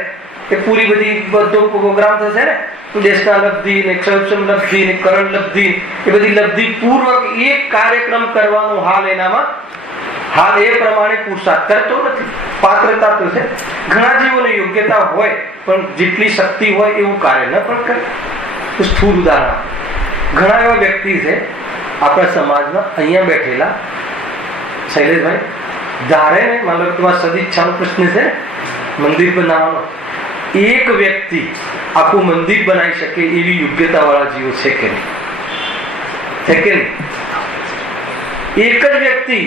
એ પૂરી બધો પ્રોગ્રામ થશે ને, દેશના લબ્ધિ ને ક્ષૌક્ષમ લબ્ધિ ને કરણ લબ્ધિ, એ બધી લબ્ધિ પૂર્વક એક કાર્યક્રમ કરવાનો હાલ એનામાં, હાલ એ પ્રમાણે પુરુષાર્થ કરતો નથી. પાત્રતા તો છે. ઘણા જીવોને યોગ્યતા હોય પણ જેટલી શક્તિ હોય એવું કાર્ય ન પણ કરે. સ્થૂળ ઉદાહરણ, ઘણા એવા વ્યક્તિ છે આપણા સમાજમાં, અહીંયા બેઠેલા શૈલેષભાઈ, ધારે ને માનો તમારા સદિચ્છાનો પ્રશ્ન છે મંદિર બનાવવાનો, એક વ્યક્તિ આખું મંદિર બનાવી શકે એવી યોગ્યતા વાળા જીવો છે કે નહીં? છે કે નહીં? એક જ વ્યક્તિ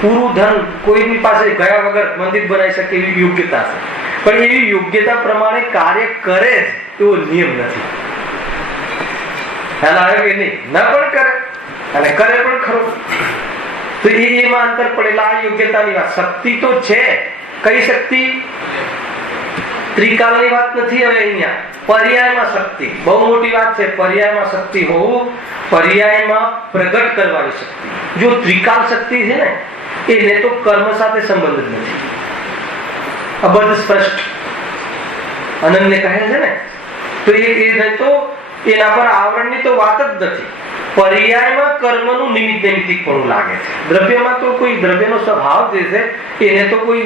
પૂરું ધન કોઈની પાસે ગયા વગર મંદિર બનાવી શકે એવી યોગ્યતા છે. પણ એવી યોગ્યતા પ્રમાણે કાર્ય કરે એવો નિયમ નથી. ખ્યાલ આવે કે નહીં? ન પણ કરે અને કરે પણ ખરો. તો એમાં અંતર પડેલા આ યોગ્યતાની વાત. શક્તિ તો છે. કઈ શક્તિ? ત્રિકાલની વાત નથી. હવે અહીંયા પર્યાયમાં શક્તિ, બહુ મોટી વાત છે. પર્યાયમાં શક્તિ હોવું, પર્યાયમાં પ્રગટ કરવાની શક્તિ. જો ત્રિકાલ શક્તિ છે ને, એને તો કર્મ સાથે સંબંધ જ નથી. અબદ્ધ સ્પષ્ટ અનન્ય કહે છે ને, તો એ તો એના પર આવરણની તો વાત જ નથી. પર્યાયમાં કર્મનું નિમિત્ત નૈમિત્તિકપણું લાગે છે. દ્રવ્યમાં તો કોઈ દ્રવ્યનો સ્વભાવ જે છે એને તો કોઈ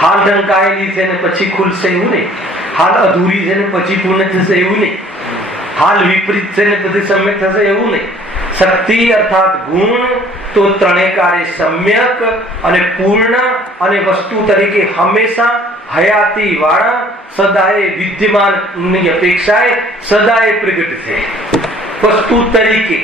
હાલ ઢંકાયેલી છે ને પછી ખુલશે એવું નહીં, હાલ અધૂરી છે ને પછી પૂર્ણ થશે એવું નહીં, હાલ વિપરીત છે ને પછી સમ્યક થશે એવું નહીં. શક્તિ અર્થાત ગુણ તો ત્રણેય કાર્ય સમ્યક અને પૂર્ણ અને વસ્તુ તરીકે હંમેશા હયાતી વાળા, સદાય વિદ્યમાન ની અપેક્ષાએ સદાય પ્રગટ છે વસ્તુ તરીકે.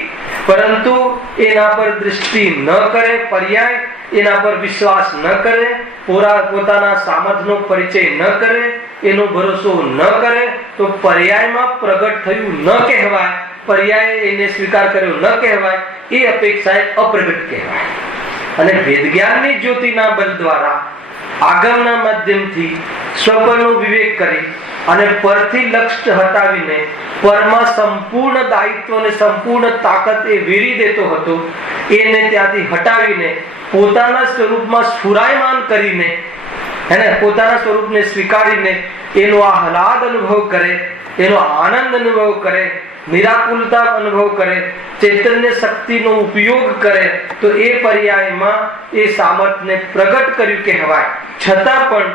પરંતુ એના પર દૃષ્ટિ ન કરે, પર્યાય એના પર વિશ્વાસ ન કરે, પોતાના સામર્થ્યનો પરિચય ન કરે, એનો ભરોસો ન કરે, તો પર્યાયમાં પ્રગટ થયું ન કહેવાય, પર્યાય એને સ્વીકાર કર્યો ન કહેવાય, એ અપેક્ષાએ અપ્રગટ કહેવાય. અને વેદ જ્ઞાનની જ્યોતિના બળ દ્વારા આગમના માધ્યમથી સ્વબળનો વિવેક કરી અને પરથી લક્ષ્ય હટાવીને પરમાં સંપૂર્ણ દાયિત્વ અને સંપૂર્ણ તાકાત એ વેરી દેતો હતો, એને ત્યાંથી હટાવીને પોતાના સ્વરૂપમાં સ્ફુરાયમાન કરીને, હે પોતાના સ્વરૂપને સ્વીકારીને એનો આહલાદ અનુભવ કરે, એનો આનંદ અનુભવ કરે, નિરાકુલતા અનુભવ કરે, ચૈતન્ય શક્તિનો ઉપયોગ કરે, તો એ પર્યાયમાં એ સામર્થ્યને પ્રગટ કર્યું કહેવાય. છતાં પણ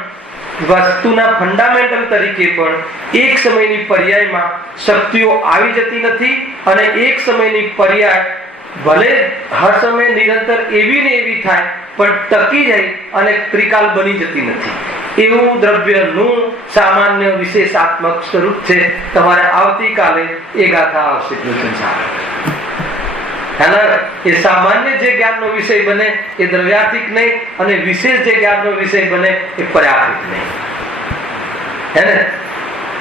વસ્તુના ફંડામેન્ટલ તરીકે પણ એક સમયની પર્યાયમાં શક્તિઓ આવી જતી નથી. અને એક સમયની પર્યાય ભલે હર સમય નિરંતર એવી ને એવી થાય પણ ટકી જાય અને ત્રિકાલ બની જતી નથી. એવું દ્રવ્યનું સામાન્ય વિશેષાત્મક સ્વરૂપ છે. તમારે આવતીકાલે એ ગાથા આવશે. એ સામાન્ય જે જ્ઞાનનો વિષય બને એ દ્રવ્યાર્થિક નહીં, અને વિશેષ જે જ્ઞાનનો વિષય બને એ પરાર્થિક નહીં. હે ને?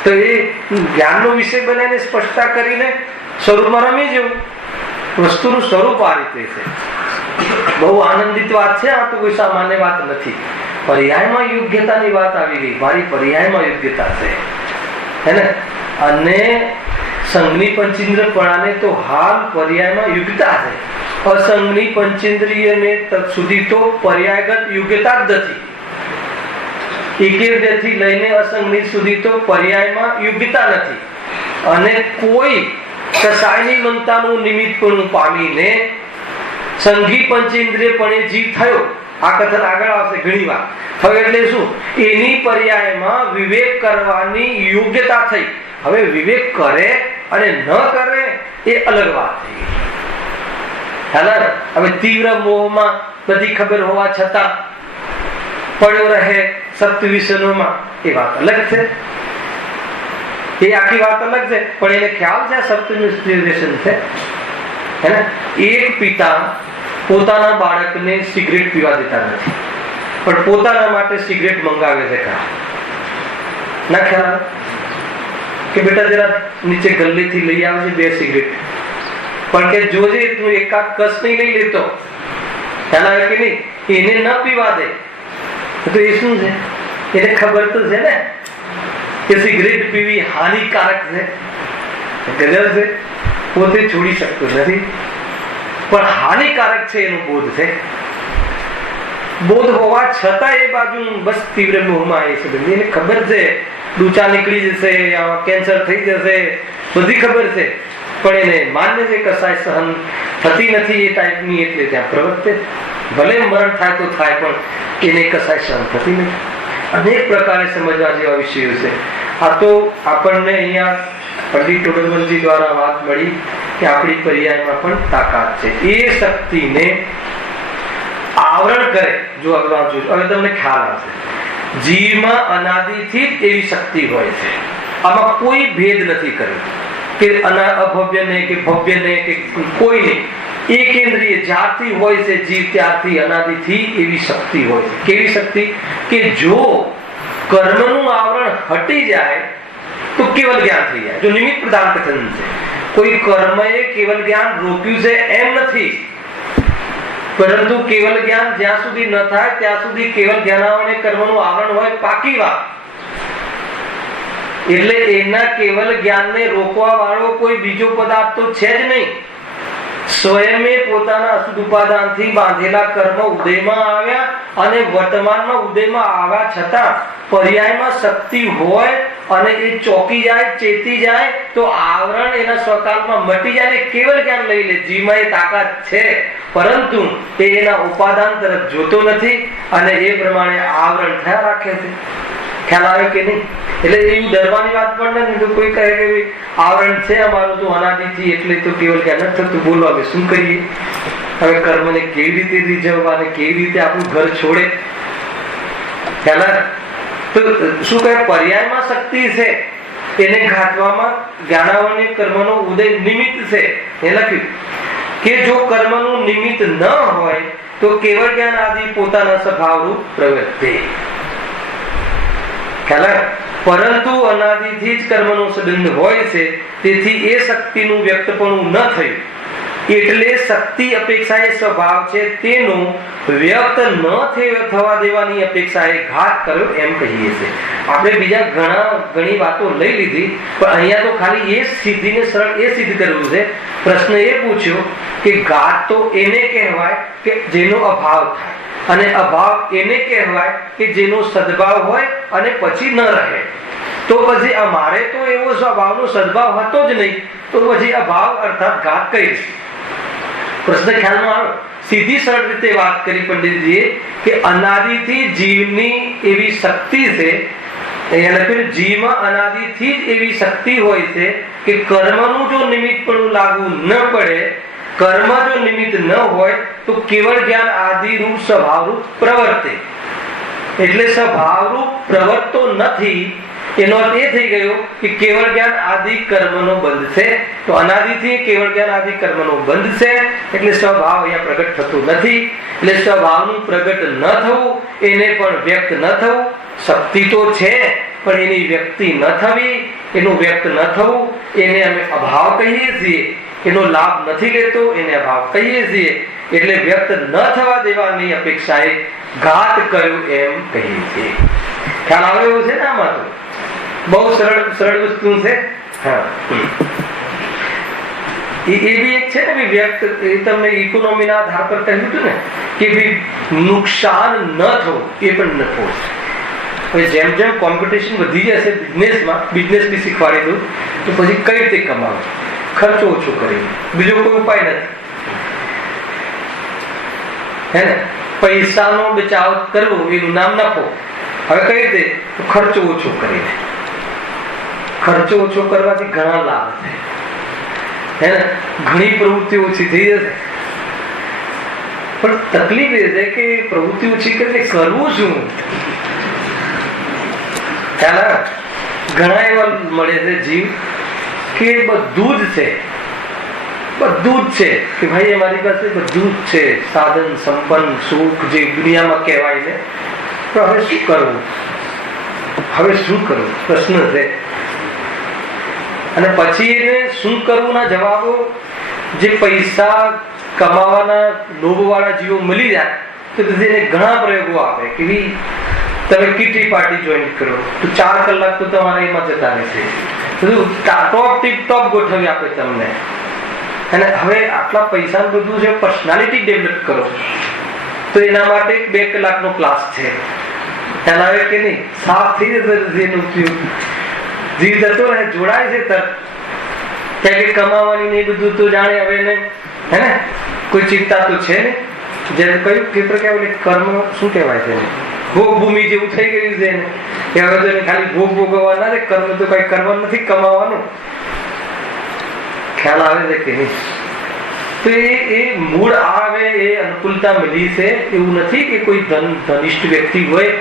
તો એ જ્ઞાનનો વિષય બને એને સ્પષ્ટતા કરીને સ્વરૂપમાં રમી જેવું. વસ્તુનું સ્વરૂપ આ રીતે છે. બહુ આનંદિત વાત છે. આ તો કોઈ સામાન્ય વાત નથી. પર્યાયમાં યોગ્યતાની વાત આવી ગઈ. મારી પર્યાયમાં યોગ્યતા છે. હે ને? અને સંઘની પંચેન્દ્રિયપણાને તો હાલ પર્યાયમાં યોગ્યતા છે. અસંઘની પંચેન્દ્રિયને સુધી તો પર્યાયગત યોગ્યતા જ નથી. એકેન્દ્રિયથી લઈને અસંઘની સુધી તો પર્યાયમાં યોગ્યતા નથી. અને કોઈ કસાયની મનતાનું નિમિત્તપણું પામીને સંઘી પંચેન્દ્રિયપણે જીવ થયો. આ કથન આગળ આવશે ઘણી વાર. હવે એટલે શું? એની પર્યાયમાં વિવેક કરવાની યોગ્યતા થઈ. હવે વિવેક કરે અને ન કરે એ અલગ વાત થઈ. હવે તીવ્ર મોહમાં બધી ખબર હોવા છતાં પડ્યો રહે સત્ય વિષયોમાં, એ વાત અલગ છે. એ આખી વાત અલગ છે. પણ એને ખ્યાલ છે સત્યનું વ્યસન છે. હે ને? એક પિતા પોતાના બાળકને સિગરેટ પીવા દેતા નથી, પણ પોતાના માટે સિગરેટ મંગાવે છે. ના ખ્યાલ આવે કે બેટા જરા નીચે ગલ્લીથી લઈ આવે છે 2 સિગરેટ, પણ કે જોજે તું એકાદ કસ નહીં લઈ લેતો. ખ્યાલ આવે કે નહીં? એને ન પીવા દે તો એ શું છે? એને ખબર તો છે ને કે સિગરેટ પીવી હાનિકારક છે. ગજબ છે. પોતે છોડી શકતો નથી, પણ હાનિકારક છે એનો બોધ છે. બોધ હોવા છતાં એ બાજુ બસ તીવ્ર મોહમાં એ છે. એને ખબર છે ડૂચા નીકળી જશે, કેન્સર થઈ જશે, બધી ખબર છે, પણ એને માન્ય છે કસાય સહન થતી નથી એ ટાઈપની, એટલે ત્યાં પ્રવર્તે. ભલે મરણ થાય તો થાય, પણ એને કસાય સહન થતી નથી. અનેક પ્રકારે સમજવા જેવા વિષયો છે. આ તો આપણને અહીંયા પંડિત ટોડરમલજી દ્વારા વાત મળી કે આપણી પર્યાયમાં પણ તાકાત છે. એ શક્તિને આવરણ કરે. જો હવે તમને ખ્યાલ આવશે, જીવમાં અનાદિથી જ એવી શક્તિ હોય છે. આમાં કોઈ ભેદ નથી કર્યો કે અભવ્ય ને કે ભવ્ય ને કે કોઈ નહીં. એકેન્દ્રિય જ્યારથી હોય છે જીવ ત્યારથી અનાદિથી એવી શક્તિ હોય છે. કેવી શક્તિ? કે જો કર્મનું આવરણ હટી જાય તો કેવલ જ્ઞાન થઈ જાય. જો નિમિત્ત પ્રધાન કથન છે, કોઈ કર્મએ કેવલ જ્ઞાન રોક્યું છે એમ નથી, પરંતુ કેવલ જ્ઞાન જ્યાં સુધી ન થાય ત્યાં સુધી કેવલ જ્ઞાનાવરણે કર્મનું આવરણ હોય, પાકી વાત. એટલે એના કેવલ જ્ઞાનને રોકવા વાળો કોઈ બીજો પદાર્થ તો છે જ નહીં. સ્વયમે પોતાના અશુદ્ધ ઉપાદાનથી બાંધેલા કર્મ ઉદયમાં આવ્યા, અને વર્તમાનમાં ઉદયમાં આવ્યા છતાં પર્યાયમાં શક્તિ હોય અને એ ચોકી જાય, ચેતી જાય તો આવરણ એના સ્વકાલમાં મટી જાય ને કેવલ જ્ઞાન લઈ લે. જીવમાં એ તાકાત છે, પરંતુ એ એના ઉપાદાન તરફ જોતો નથી અને એ પ્રમાણે આવરણ થયા રાખે છે. ખ્યાલ આવે કે નહીં? એટલે એવું ડરવાની વાત પણ નથી. તો કોઈ કહે કે આવરણ છે અમારું તો અનાદિથી, એટલે તો કેવલ જ્ઞાન નથી થતું. બોલો હવે શું કરીએ? હવે કર્મને કેવી રીતે રીઝવવા અને કેવી રીતે આપણું ઘર છોડે? ખ્યાલ આવે? તો શું કહે? પર્યાયમાં શક્તિ છે, એને ઘાટવામાં જ્ઞાનાવરણે કર્મનો ઉદય નિમિત્ત છે. એ લખ્યું કે જો કર્મનું નિમિત્ત ન હોય તો કેવળ જ્ઞાન આદિ પોતાના સ્વભાવરૂપ પ્રવૃત્તિ. પરંતુ અનાદિથી જ કર્મનો સંબંધ હોય છે, તેથી એ શક્તિનું વ્યક્તપણું ન થયું. એટલે શક્તિ અપેક્ષા એ સ્વભાવ છે તેનો વ્યક્ત ન થવા દેવાની અપેક્ષાએ ઘાત કર્યો એમ કહીએ છીએ. આપણે બીજા ઘણી વાતો લઈ લીધી, પણ અહીંયા તો ખાલી એ સિદ્ધિને સરળ એ સિદ્ધ કરવું છે. પ્રશ્ન એ પૂછ્યો કે ઘાત તો એને કહેવાય કે જેનો અભાવ થાય, અને અભાવ એને કહેવાય કે જેનો સદભાવ હોય અને પછી ન રહે. તો પછી અમારે તો એવો સ્વભાવનો સદભાવ હતો જ નહીં, તો પછી અભાવ અર્થાત ઘાત કઈ? પ્રશ્ન ખ્યાલમાં આવ્યો? સીધી સરળ રીતે વાત કરી પંડિતજીએ કે અનાદિથી જીવની એવી શક્તિ છે. જીવમાં અનાદિથી જ એવી શક્તિ હોય છે કે કર્મનું જો નિમિત્તપણું લાગુ ન પડે, કર્મ જો નિમિત્ત ન હોય તો કેવળ જ્ઞાન આદિરૂપ સ્વભાવરૂપ પ્રવર્તે. એટલે સ્વભાવરૂપ પ્રવર્તતો નથી, એનો અર્થ એ થઈ ગયો કે કેવળ જ્ઞાન આદિ કર્મનો બંધ છે. તો અનાદિથી કેવળ જ્ઞાન આદિ કર્મનો બંધ છે એટલે સ્વભાવ અહીંયા પ્રગટ થતું નથી. એટલે સ્વભાવનું પ્રગટ ન થવું, એને પણ વ્યક્ત ન થવું. શક્તિ તો છે પણ એની વ્યક્તિ ન થવી, એનું વ્યક્ત ન થવું, એને અમે અભાવ કહીએ છીએ. એનો લાભ નથી લેતો એને અભાવ કહીએ છીએ. એટલે વ્યક્ત ન થવા દેવાની અપેક્ષાએ ઘાત કર્યો એમ કહીએ છીએ. ખ્યાલ આવે એવું છે ને? આમાં તો બહુ સરળ વસ્તુ છે. હા, એ બી એક છે ને વ્યક્ત. એ તમને ઇકોનોમીના આધાર પર કહ્યું હતું ને કે ભાઈ નુકસાન ન થવું એ પણ ન થવું. હવે જેમ જેમ કોમ્પિટિશન વધી જશે બિઝનેસમાં, બિઝનેસ બી શીખવાડી દઉં તો પછી કઈ રીતે કમાવું, ખર્ચો ઓછો કરી, બીજો કોઈ ઉપાય નથી. હે ને? પૈસાનો બચાવ કરવો એનું નામ નફો. હવે કઈ રીતે? ખર્ચો ઓછો કરીને. ખર્ચો ઓછો કરવાથી ઘણા લાભ છે. હે ને? ઘણી પ્રવૃત્તિ ઓછી થઈ જશે. પણ તકલીફ એ છે કે પ્રવૃત્તિ ઓછી કરીને કરવું શું? ઘણા એવા મળે છે જીવ કે બધું જ છે, બધું જ છે કે ભાઈ અમારી પાસે બધું જ છે, સાધન સંપન્ન સુખ જે દુનિયામાં કહેવાય છે. તો હવે શું કરવું? હવે શું કરવું પ્રશ્ન છે. અને પછી એને શું કરવું ના જવાબો જે પૈસા કમાવાના લોભવાળા જીવો મળી જાય તો એને ઘણા પ્રયોગો આપે કે તમે કીટી પાર્ટી જોઈન કરો તો 4 કલાક તો તમારે એમાં જતા રહેશે. બધું ટોપ ટીપ ટોપ ગોઠવી આપે તમને. અને હવે આટલા પૈસા બધું છે, પર્સનાલિટી ડેવલપ કરો તો એના માટે 2 કલાકનો ક્લાસ છે. ખ્યાલ આવે કે નહીં? સાફ થઈ જશે એનો ઉપયોગ. જીવ જતો રહે, જોડાય છે તરત. ક્યાં કે કમાવાની નહીં બધું તો જાણે હવે ને. હે ને? કોઈ ચિંતા તો છે ને. જેને કયું ક્ષેત્ર કહેવાય, કર્મ શું કહેવાય છે? ભોગ ભૂમિ જેવું થઈ ગયું છે એને. કે હવે તો એને ખાલી ભોગ ભોગવવાના છે, કર્મ તો કઈ કરવાનું નથી, કમાવાનું. ખ્યાલ આવે છે કે નહીં? તો એ મૂળ આવે એ અનુકૂળતા મળી છે. એવું નથી કે કોઈ ધનિષ્ઠ વ્યક્તિ હોય,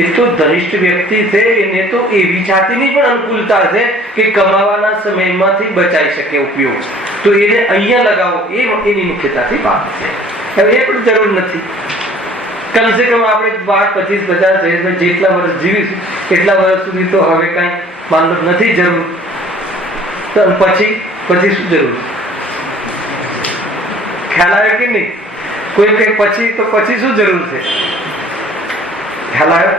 એ તો ધનિષ્ઠ વ્યક્તિ છે એને તો એવી જાતિની પણ અનુકૂળતા છે કે કમાવાના સમયમાંથી બચાઈ શકે ઉપયોગ. તો એને અહીંયા લગાવો એ એની મુખ્યતાથી વાત છે. હવે એ પણ જરૂર નથી. કમસે કમ આપણે 12, 25, 50 જેટલા વર્ષ જીવીશું એટલા વર્ષ સુધી તો હવે કઈ માનવ નથી જરૂર. તો પછી શું જરૂર? ખ્યાલ આવે કે નહીં? કોઈ કઈ પછી શું જરૂર છે? ખ્યાલ આવે?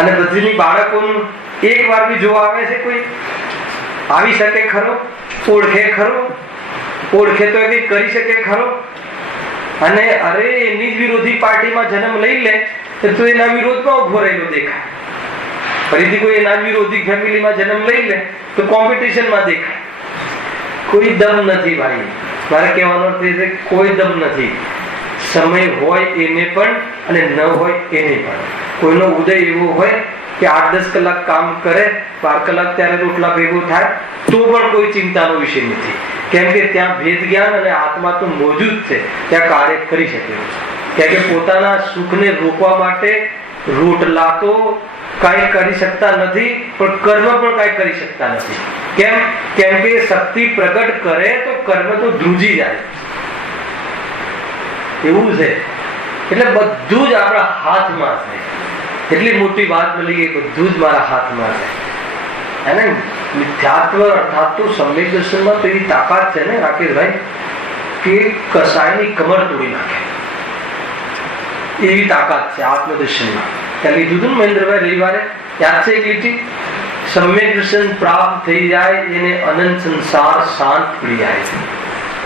અને બધીની બાળકોનું એક વાર બી જોવા આવે છે કોઈ? આવી શકે ખરો? ઓળખે ખરો? ઓળખે તો કઈ કરી શકે ખરો? અને અરે એની જ વિરોધી પાર્ટીમાં જન્મ લઈ લે તો એના વિરોધમાં ઉભો રહેલો દેખાય. ફરીથી કોઈ એના વિરોધી ફેમિલીમાં જન્મ લઈ લે તો કોમ્પિટિશનમાં દેખાય. કોઈ દમ નથી ભાઈ. મારે કહેવાનો અર્થ એ છે કોઈ દમ નથી. સમય હોય એને પણ અને ન હોય એને પણ. કોઈનો ઉદય એવો હોય કે 8-10 કલાક કામ કરે, 12 કલાક ત્યારે રોટલા ભેગો થાય તો પણ કોઈ ચિંતાનો વિષય નથી. કેમ કે ત્યાં ભેદ જ્ઞાન અને આત્મા તો મોજૂદ છે, ત્યાં કાર્ય કરી શકે. કેમ કે પોતાના સુખને રોકવા માટે રોટલા તો કાંઈ કરી શકતા નથી, પણ કર્મ પણ કાંઈ કરી શકતા નથી. કેમ કે શક્તિ પ્રગટ કરે તો કર્મ તો ધ્રુજી જાય એવું છે. એટલે બધું જ આપણા હાથમાં છે. એટલી મોટી વાત મળી ગઈ, બધું જ મારા હાથમાં છે. એને મિથ્યાત્વ અર્થાત તો સમ્યક દર્શનમાં તો એવી તાકાત છે ને રાકેશભાઈ કે કસાયની કમર તોડી નાખે એવી તાકાત છે આત્મદર્શનમાં. ત્યાં લીધું હતું ને મહેન્દ્રભાઈ રવિવારે, યાદ છે એક લીટી? સમ્યક દર્શન પ્રાપ્ત થઈ જાય એને અનંત સંસાર શાંત પડી જાય છે.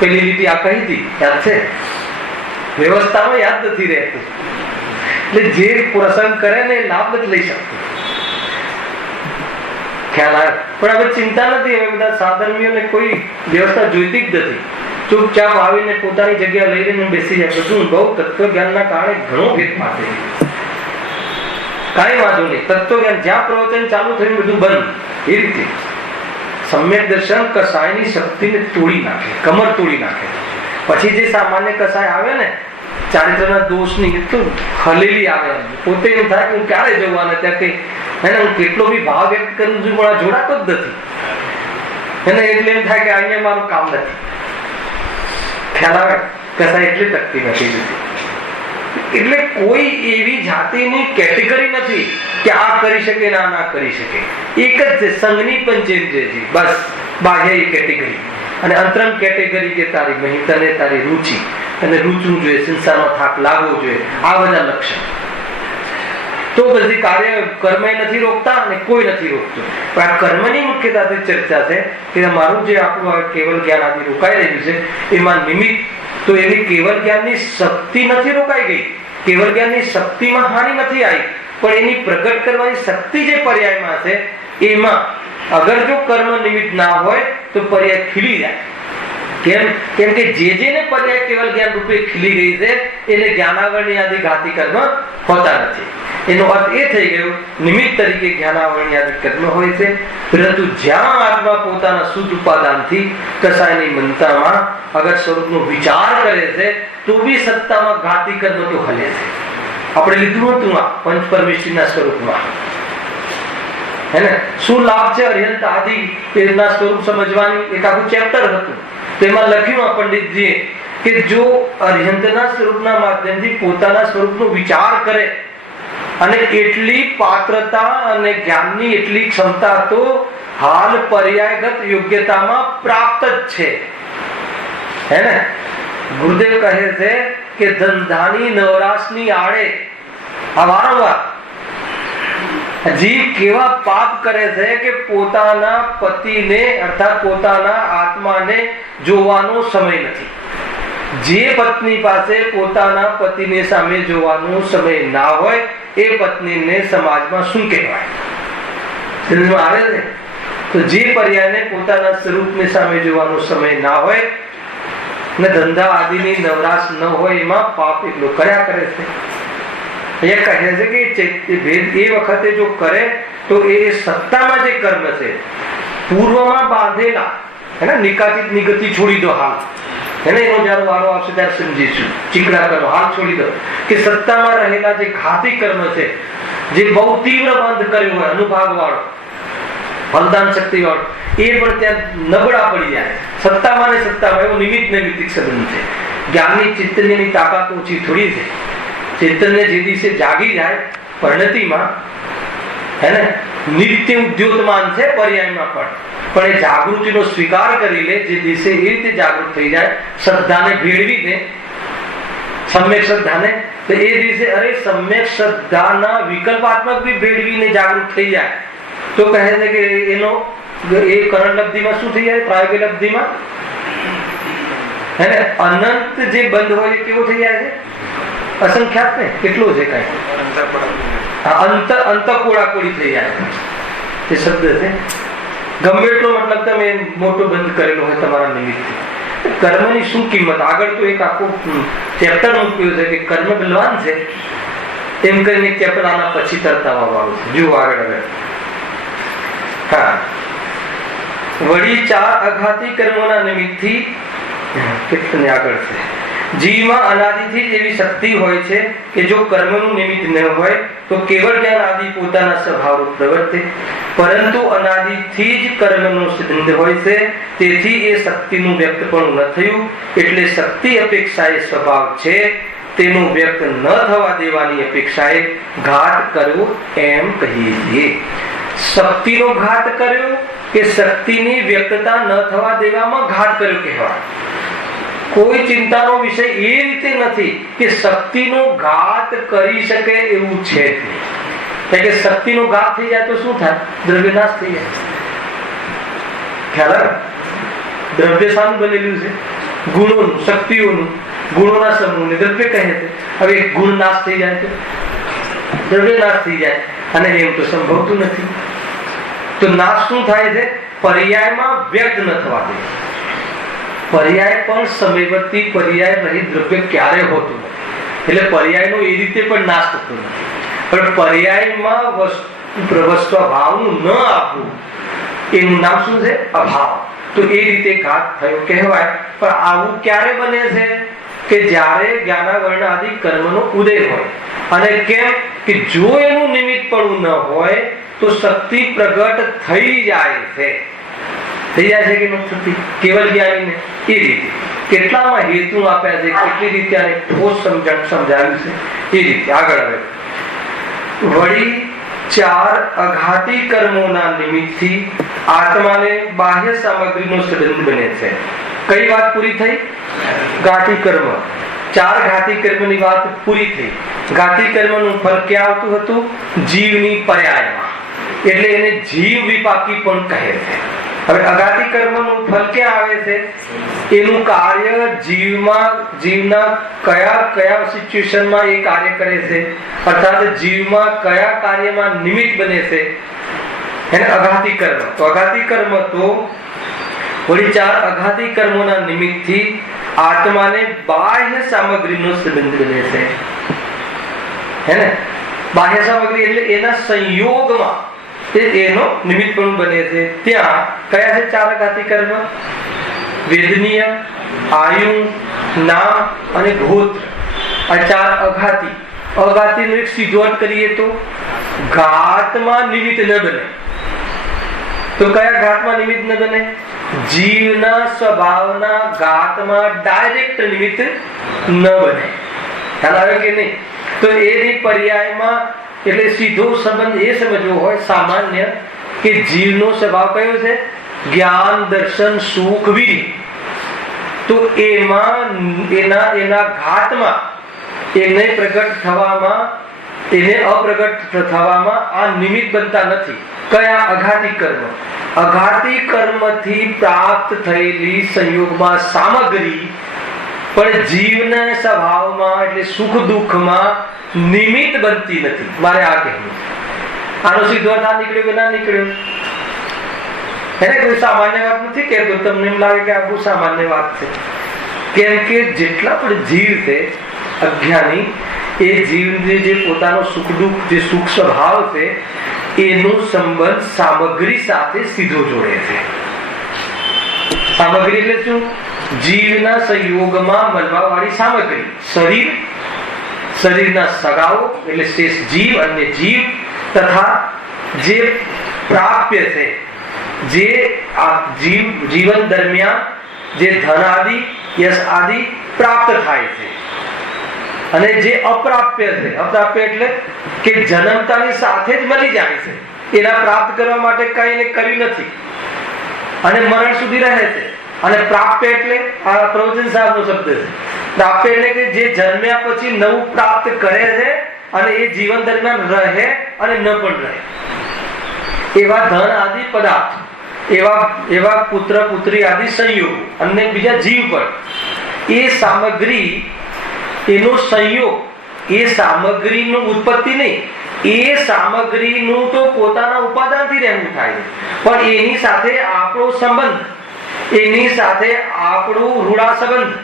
પેલી લીટી આ કહી હતી, યાદ છે? વ્યવસ્થામાં યાદ નથી રહેતું. એટલે જે પ્રસંગ કરે ને લાભ નથી લઈ શકતો. ખ્યાલ આવે? પણ હવે ચિંતા નથી. હવે બધા સાધર્મીઓને કોઈ વ્યવસ્થા જોઈતી જ નથી. ચૂપચાપ આવીને પોતાની જગ્યા લઈ લઈને બેસી જાય. બધું બહુ તત્વજ્ઞાનના કારણે ઘણો ફેરફાર થઈ ગયો. કાંઈ વાંધો નહીં. તત્વજ્ઞાન જ્યાં પ્રવચન ચાલુ થયું બધું બંધ. એ રીતે સમ્યક દર્શન કસાયની શક્તિને તોડી નાખે, કમર તોડી નાખે. પછી જે સામાન્ય કસાય આવે ને ચારિત્રના દોષની તો હલેલી આવે. પોતે એમ થાય હું ક્યારે જવાના ત્યાં કઈ એને હું કેટલો બી ભાવ વ્યક્ત કરું છું પણ આ જોડાતો જ નથી. એને એટલે એમ થાય કે અહીંયા મારું કામ નથી. ખ્યાલ આવે? કસાય એટલી તકતી નથી. એટલે કોઈ એવી જાતિની કેટેગરી નથી કે આ કરી શકે ને આ ના કરી શકે. એક જ છે, સંઘની પંચેન છે. બસ બાહ્ય કેટેગરી અને અંતરંગ કેટેગરી કે તારી મહિતા ને તારી રુચિ અને રૂચવું જોઈએ, સંસારમાં થાક લાગવો જોઈએ, આ બધા લક્ષણ. તો પછી કાર્ય કર્મ નથી રોકતા અને કોઈ નથી રોકતું. પણ આ કર્મની મુખ્યતાથી ચર્ચા છે કે મારું જે આપણું કેવલ જ્ઞાન આદિ રોકાઈ રહ્યું છે એમાં નિમિત્ત તો એની કેવલ જ્ઞાનની શક્તિ નથી રોકાઈ ગઈ. કેવલ જ્ઞાનની શક્તિમાં હાનિ નથી આવી, પણ એની પ્રગટ કરવાની શક્તિ જે પર્યાયમાં છે એમાં અગર જો કર્મ નિમિત્ત ના હોય તો પર્યાય ખીલી જાય. કેમ કે જેને પર્યાય કેવલ જ્ઞાન રૂપે ખીલી ગઈ છે એને જ્ઞાનાવરણી આદિ ઘાતી કર્મ હોતા નથી. એનો અર્થ એ થઈ ગયો નિમિત્ત તરીકે જ્ઞાનાવરણી આદિ કર્મ હોય છે, પરંતુ જ્યાં આત્મા પોતાના શુદ્ધ ઉપાદાનથી કસાયની મનતામાં અગર સ્વરૂપનો વિચાર કરે છે તો બી સત્તામાં ઘાતી કર્મ તો હલે છે. આપણે લીધું હતું આ પંચ પરમેશ્વરના સ્વરૂપમાં, હે ને? શું લાભ છે અર્યંત આદિ એના સ્વરૂપ સમજવાની? એક આખું ચેપ્ટર હતું. તેમાં લખ્યું આ પંડિતજીએ કે જો અર્યંતના સ્વરૂપના માધ્યમથી પોતાના સ્વરૂપનો વિચાર કરે અને એટલી પાત્રતા અને જ્ઞાનની એટલી ક્ષમતા તો હાલ પર્યાયગત યોગ્યતામાં પ્રાપ્ત જ છે, હે ને? ગુરુદેવ કહે છે કે ધંધાની નવરાશની આડે આ વારંવાર જીવ કેવા પાપ કરે છે કે પોતાના પતિને અર્થાત પોતાના આત્માને જોવાનો સમય નથી. જે પત્ની પાસે પોતાના પતિને સામે જોવાનો સમય ના હોય એ પત્નીને સમાજમાં શું કહેવાય? આવે ને? તો જે પર્યાયને પોતાના સ્વરૂપની સામે જોવાનો સમય ના હોય ને ધંધા આદિની નવરાશ ન હોય એમાં પાપ એટલો કર્યા કરે છે. એ કહે છે કે ભેદ એ વખતે જો કરે તો એ સત્તામાં જે કર્મ છે પૂર્વમાં બાંધેલા, હે ને? નિકાતિત નિગતિ છોડી દો હાલ, હે ને? એનો જયારે વારો આવશે ત્યારે સમજીશું. ચીકડા કર્મ હાલ છોડી દો કે સત્તામાં રહેલા જે ઘાતી કર્મ છે, જે બહુ તીવ્ર બંધ કર્યો હોય, અનુભાગ વાળો, ફલદાન શક્તિ વાળો, એ પણ ત્યાં નબળા પડી જાય. સત્તામાં ને સત્તામાં એવું નિમિત્ત નૈમિત્તિક સંબંધ છે. જ્ઞાનની ચૈતન્યની તાકાત ઓછી થોડી છે. ચૈતન્ય જે દિવસે જાગી જાય પરિણતિમાં, હે ને? નિત્ય ઉદ્યોતમાન છે પર્યાયમાં પણ એ જાગૃતિનો સ્વીકાર કરી લે. જે દિવસે એ રીતે જાગૃત થઈ જાય શ્રદ્ધાને ભેળવીને, સમ્યક શ્રદ્ધાને, તો એ દિવસે અરે સમ્યક શ્રદ્ધાના વિકલ્પાત્મક બી ભેળવીને જાગૃત થઈ જાય તો કહે છે કે એનો એ કરણ લબ્ધિમાં શું થઈ જાય? પ્રાયોગિક લબ્ધિમાં, હે ને? અનંત જે બંધ હોય એ કેવો થઈ જાય છે? અસંખ્યાત ને કેટલો છે કઈ અંતકોળાકોળી થઈ જાય એ શબ્દ છે. ગમે એટલો મતલબ તમે મોટો બંધ કરેલો હોય તમારા નિમિત્તે. કર્મની શું કિંમત? આગળ તો એક આખું ચેપ્ટર મૂક્યું છે કે કર્મ બલવાન છે એમ કરીને ચેપ્ટર આના પછી તરતા વાળું છે. જુઓ આગળ હવે. હા, વળી 4 અઘાતી કર્મોના નિમિત્તથી કેટલી આગળ છે. જીવમાં અનાદિથી જ એવી શક્તિ હોય છે કે જો કર્મનું નિમિત્ત ન હોય તો કેવળ જ્ઞાન આદિ પોતાના સ્વભાવરૂપ પ્રવર્તે, પરંતુ અનાદિથી જ કર્મનો સિદ્ધ હોય છે, તેથી એ શક્તિનું વ્યક્ત પણ ન થયું. એટલે શક્તિ અપેક્ષાએ સ્વભાવ છે તેનું વ્યક્ત ન થવા દેવાની અપેક્ષાએ ઘાત કરવો એમ કહીએ છીએ. શક્તિનો ઘાત કર્યો કે શક્તિની વ્યક્તતા ન થવા દેવામાં ઘાત કર્યો કહેવાય. કોઈ ચિંતાનો વિષય એ રીતે નથી કે શક્તિનો ઘાત કરી શકે એવું છે જ નહીં. કે શક્તિનો ઘાત થઈ જાય તો શું થાય? દ્રવ્ય નાશ થઈ જાય. ખ્યાલ આવે? દ્રવ્ય શાનું બનેલું છે? ગુણોનું, શક્તિઓનું, ગુણોના સમૂહને દ્રવ્ય કહે છે. હવે એક ગુણ નાશ થઈ જાય તો દ્રવ્ય નાશ થઈ જાય, અને એમ તો સંભવતું નથી. તો નાશ શું થાય છે? પર્યાયમાં વ્યક્ત ન થવા દે. પર્યાય પણ સમયવર્તી પર્યાય રહિત દ્રવ્ય ક્યારે હોતું નથી. એટલે પર્યાયનો એ રીતે પણ નાશ થતો નથી. પણ પર્યાયમાં પ્રવસ્વા ભાવનું ન આપવું એનું નામ શું છે? અભાવ. તો એ રીતે ઘાત થયો કહેવાય. પણ આવું ક્યારે બને છે? કે જ્યારે જ્ઞાનાવર્ણ આદિ કર્મનો ઉદય હોય. અને કેમ? કે જો એનું નિમિત્તપણું ન હોય તો શક્તિ પ્રગટ થઈ જાય છે કે નથી થતી? કેવલ જ્ઞાનીને એ રીતે કેટલામાં હેતુ આપ્યા છે, કેટલી રીતે આને ઠોસ સમજણ સમજાવ્યું છે એ રીતે આગળ આવે. વળી 4 અઘાતી કર્મોના નિમિત્તથી આત્માને બાહ્ય સામગ્રીનો સંબંધ બને છે. કઈ વાત પૂરી થઈ? ઘાતી કર્મ. 4 ઘાતી કર્મની વાત પૂરી થઈ. ઘાતી કર્મનું ફળ ક્યાં આવતું હતું? જીવની પર્યાયમાં, એટલે એને જીવ વિપાકી પણ કહે છે. હવે અઘાતી કર્મનું ફળ ક્યાં આવે છે? એનું કાર્ય જીવના કયા સિચ્યુએશનમાં એ કાર્ય કરે છે, અર્થાત જીવમાં કયા કાર્યમાં નિમિત્ત બને છે, એને અઘાતી કર્મ. તો અઘાતી કર્મ તો વળી 4 અઘાતી કર્મોના નિમિત્તથી આત્માને બાહ્ય સામગ્રીનો સંબંધ બને છે. હે ને? બાહ્ય સામગ્રી એટલે એના સંયોગમાં એનો નિમિત્ત પણ બને છે. ત્યાં કયા છે 4 અઘાતી કર્મ? વેદનીય, આયુ, નામ અને ગોત્ર. આ 4 અઘાતી. અઘાતીનો એક સીધો અર્થ કરીએ તો ઘાતમાં નિમિત્ત ન બને. તો કયા ઘાતમાં નિમિત્ત ન બને? જીવના સ્વભાવના ઘાતમાં ડાયરેક્ટ નિમિત્ત ન બને. ખ્યાલ આવે કે નહીં? તો એની પર્યાયમાં એટલે સીધો સંબંધ એ સમજવો હોય સામાન્ય કે જીવનો સ્વભાવ કયો છે? જ્ઞાન, દર્શન, સુખ, વીર્ય. તો એમાં એના ઘાતમાં એને પ્રગટ થવામાં, એને અપ્રગટ થવામાં આ નિમિત્ત બનતા નથી. કયા? અઘાતી કર્મ. અઘાતી કર્મથી પ્રાપ્ત થયેલી સંયોગમાં સામગ્રી પણ જીવના સ્વભાવમાં એટલે સુખ દુઃખમાં નિમિત્ત બનતી નથી. મારે આ કહેવું. આનો સીધો ના નીકળ્યો કે ના નીકળ્યો? એને કોઈ સામાન્ય વાત નથી કહેતો. તમને એમ લાગે કે આ બહુ સામાન્ય વાત છે. કેમ કે જેટલા પણ જીવ છે અજ્ઞાની, એ જીવને જે પોતાનો સુખ દુઃખ, જે સુખ સ્વભાવ છે એનો સંબંધ સામગ્રી સાથે સીધો જોડે છે. સામગ્રી એટલે શું? જીવના સંયોગમાં મળવા વાળી સામગ્રી. શરીરના સગાઓ એટલે શેષ જીવ, અન્ય જીવ, તથા જે પ્રાપ્ય છે, જે જીવન દરમિયાન જે ધન આદિ, યશ આદિ પ્રાપ્ત થાય છે, અને જે અપ્રાપ્ય છે. અપ્રાપ્ય એટલે કે જન્મતાની સાથે જ મળી જાય છે, એના પ્રાપ્ત કરવા માટે કઈ એને કર્યું નથી અને મરણ સુધી રહે છે. અને પ્રાપ્ય એટલે આ પ્રવચન સાહેબનો શબ્દ છે. પ્રાપ્ય એટલે કે જે જન્મ્યા પછી નવું પ્રાપ્ત કરે છે અને એ જીવન દરમિયાન રહે અને ન પણ રહે. એવા ધન આદિ પદાર્થ, એવા પુત્ર પુત્રી આદિ સંયોગ અને બીજા જીવ પણ, એ સામગ્રી, એનો સંયોગ, એ સામગ્રીનું ઉત્પત્તિ નહીં, એ સામગ્રીનું તો પોતાના ઉપાદાનથી રહેવું થાય, પણ એની સાથે આપણો સંબંધ, એની સાથે આપણું રૂડા સંબંધ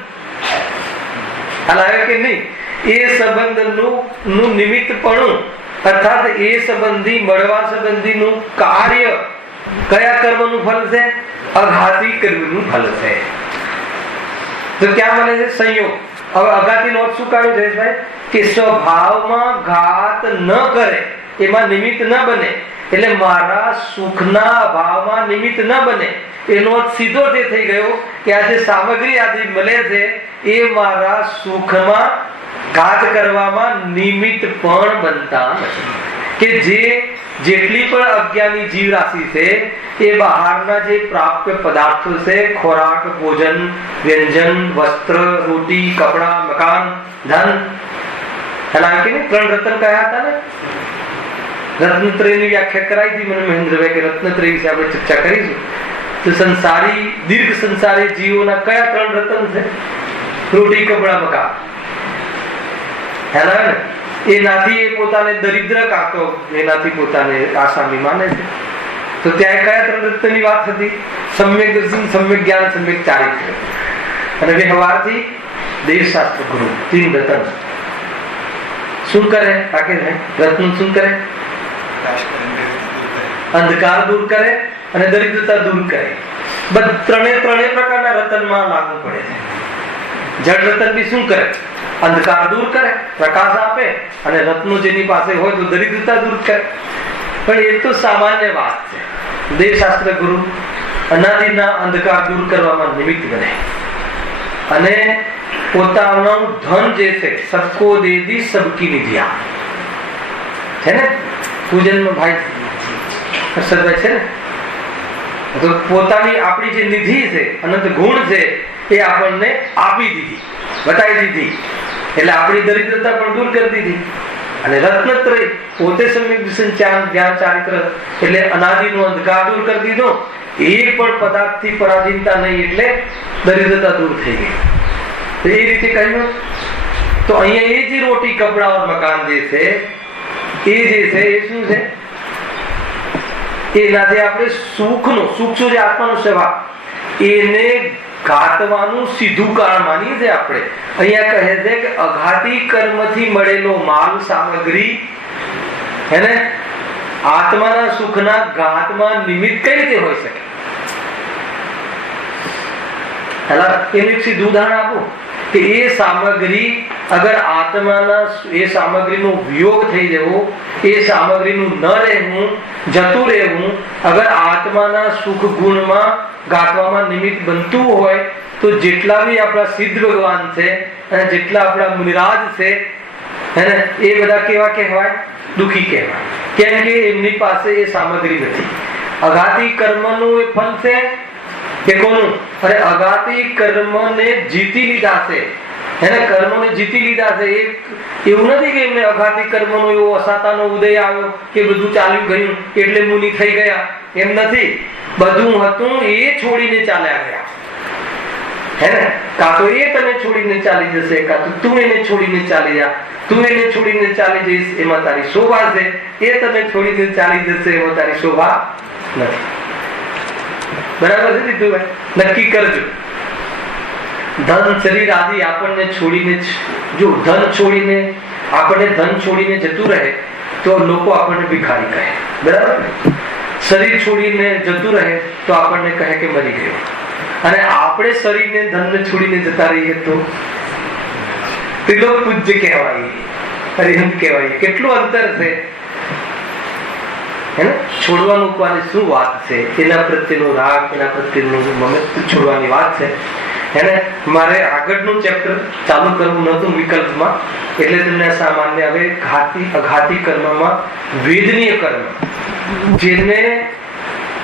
હાલ કે નહીં, એ સંબંધનું નિમિત્તપણું, અર્થાત એ સંબંધી મળવા સંબંધીનું કાર્ય કયા કર્મનું ફળ છે? અઘાતી કર્મનું ફળ છે. તો ક્યાં મળે છે? સંયોગ. હવે અઘાતીનો અર્થ શું કાઢ્યો છે ભાઈ? કે સ્વભાવમાં ઘાત ન કરે, એમાં નિમિત્ત ન બને, એટલે મારા સુખના અભાવમાં નિમિત્ત ન બને. એનો અર્થ સીધો જે થઈ ગયો કે આ જે સામગ્રી આદિ મળે છે એ મારા સુખમાં ઘાત કરવામાં નિમિત્ત પણ બનતા નથી. કે જેટલી પણ અજ્ઞાની જીવ રાશિ છે એ બહારના જે પ્રાપ્ય પદાર્થો છે, ખોરાક, ભોજન, વ્યંજન, વસ્ત્ર, રોટી, કપડા, મકાન, ધન, ત્રણ રત્ન કયા હતા ને? રત્નત્રયની વ્યાખ્યા કરાઈ હતી મને મહેન્દ્રભાઈ કે રત્નત્રય વિશે આપણે ચર્ચા કરીશું. તો સંસારી, દીર્ઘ સંસારી જીવોના કયા 3 રત્ન છે? રોટી, કપડા, મકાન. હેલા ને? એનાથી એ પોતાને દરિદ્ર કાતો એનાથી પોતાને આસામી માને છે. તો ત્યાં કયા 3 રત્નની વાત હતી? સમ્યક દર્શન, સમ્યક જ્ઞાન, સમ્યક ચારિત્ર્ય. અને વ્યવહારથી દેવશાસ્ત્ર ગુરુ. 3 રત્ન. શું કરે? રત્ન શું કરે? અંધકાર દૂર કરે અને દરિદ્રતા દૂર કરે. ત્રણે પ્રકારના રતનમાં લાગુ પડે છે. જળ રતન બી શું કરે? અંધકાર દૂર કરે, પ્રકાશ આપે, અને રત્નો જેની પાસે હોય તો દરિદ્રતા દૂર કરે. પણ એ તો સામાન્ય વાત છે. દેવશાસ્ત્ર ગુરુ અનાદિના અંધકાર દૂર કરવામાં નિમિત્ત બને અને પોતાનું ધન જે છે સબકો દે દી સબકી નિધિયા છે ને, પૂજનમાં ભાઈ હર્ષદભાઈ છે ને, તો પોતાની આપણી જે નિધિ છે, અનંત ગુણ છે, એ આપણને આપી દીધી, બતાવી દીધી, એટલે આપણી દરિદ્રતા પણ દૂર કરી દીધી. અને રત્નત્રય પોતે સમ્યક દર્શન જ્ઞાન ચારિત્ર એટલે અનાદિનો અંધકાર દૂર કરી દીધો. એક પણ પદાર્થથી પરાધીનતા નહીં એટલે દરિદ્રતા દૂર થઈ ગઈ. તો એ રીતે કહ્યું. તો અહીંયા એ જે રોટી કપડા ઓર મકાન જે છે એ જે છે એ શું છે? એનાથી આપણે સુખનો, સુખ શું છે? આત્માનો સેવા, એને ઘાતવાનું સીધું કારણ માનીએ છીએ આપણે. અહીંયા કહે છે કે અઘાતી કર્મથી મળેલો માલ સામગ્રી એને આત્માના સુખના ઘાતમાં નિમિત્ત કઈ રીતે હોઈ શકે? એનું એક સીધું ઉદાહરણ આપું કે એ સામગ્રી અગર આત્માના એ સામગ્રીનો વિયોગ થઈ જવો, એ સામગ્રીનું ન રહેવું, જતું રહેવું, અગર આત્માના સુખ ગુણમાં ગાંઠવામાં નિમિત્ત બનતું હોય તો જેટલા બી આપણા સિદ્ધ ભગવાન છે અને જેટલા આપણા મુનિરાજ છે એને એ બધા કેવા કહેવાય? દુઃખી કહેવાય. કેમ કે એમની પાસે એ સામગ્રી નથી. અઘાતી કર્મનું એ ફળ છે કે કોનું? અરે અઘાતી કર્મને જીતી લીધા છે, એને કર્મને જીતી લીધા છે. એવું નથી કે એમને અઘાતી કર્મનો એવો અસાતાનો ઉદય આવ્યો કે બધું ચાલ્યું ગયું એટલે મુનિ થઈ ગયા, એમ નથી. બધું હતું એ છોડીને ચાલ્યા ગયા, હે ને? કાં તો એ તને છોડીને ચાલી જશે, કાં તો તું એને છોડીને ચાલી જા. તું એને છોડીને ચાલી જઈશ એમાં તારી શોભા છે, એ તને છોડીને ચાલી જશે એમાં તારી શોભા નથી. બરાબર છે દીધુભાઈ? નક્કી કરજો. ધન શરીર આદિ આપણને છોડીને, જો ધન છોડીને આપણને ધન છોડીને જતું રહે તો લોકો આપણને ભિખારી કહે, બરાબર ને? શરીર છોડીને જતું રહે તો આપણને કહે કે મરી ગયો. અને આપણે શરીરને ધનને છોડીને જતા રહીએ તો ત્રિલોક પૂજ્ય કહેવાય, હરિહંત કહેવાય. કેટલું અંતર છે હે ને? છોડવા મૂકવાની શું વાત છે? એના પ્રત્યેનો રાગ, એના પ્રત્યેનું મમત્વ છોડવાની વાત છે. એને મારે આગળનું ચેપ્ટર ચાલુ કરવું નહોતું વિકલ્પમાં, એટલે તમને સામાન્ય હવે અઘાતી કર્મમાં વેદનીય કર્મ, જેને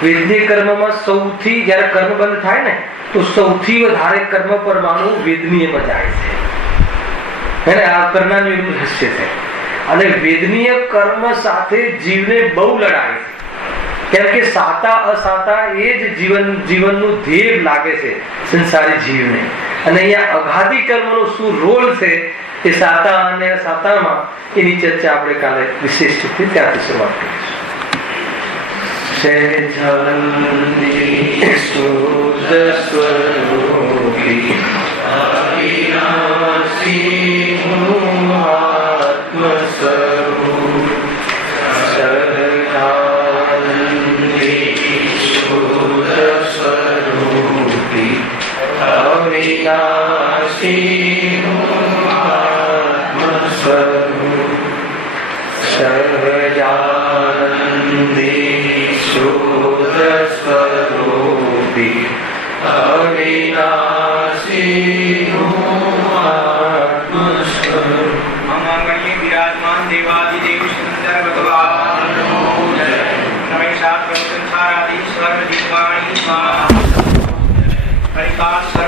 વેદનીય કર્મમાં સૌથી, જયારે કર્મ બંધ થાય ને તો સૌથી વધારે કર્મ પરમાણુ વેદનીયમાં જાય છે. એને આ કરનાનું એવું રહસ્ય છે. અને વેદનીય કર્મ સાથે જીવને બહુ લડાય છે. કેમ કે સાતા અસાતા એ જ જીવનનું ધ્યેય લાગે છે સંસારી જીવને. અને અહીંયા અઘાતી કર્મનો શું રોલ છે એ સાતા અને અસાતામાં, એની ચર્ચા આપણે કાલે વિશેષ રીતે ત્યાંથી શરૂઆત विराजमान देवादिदेव सुंदर भगवान रमेशा प्रसंसारादि सर्व दिवाणी हरिकाश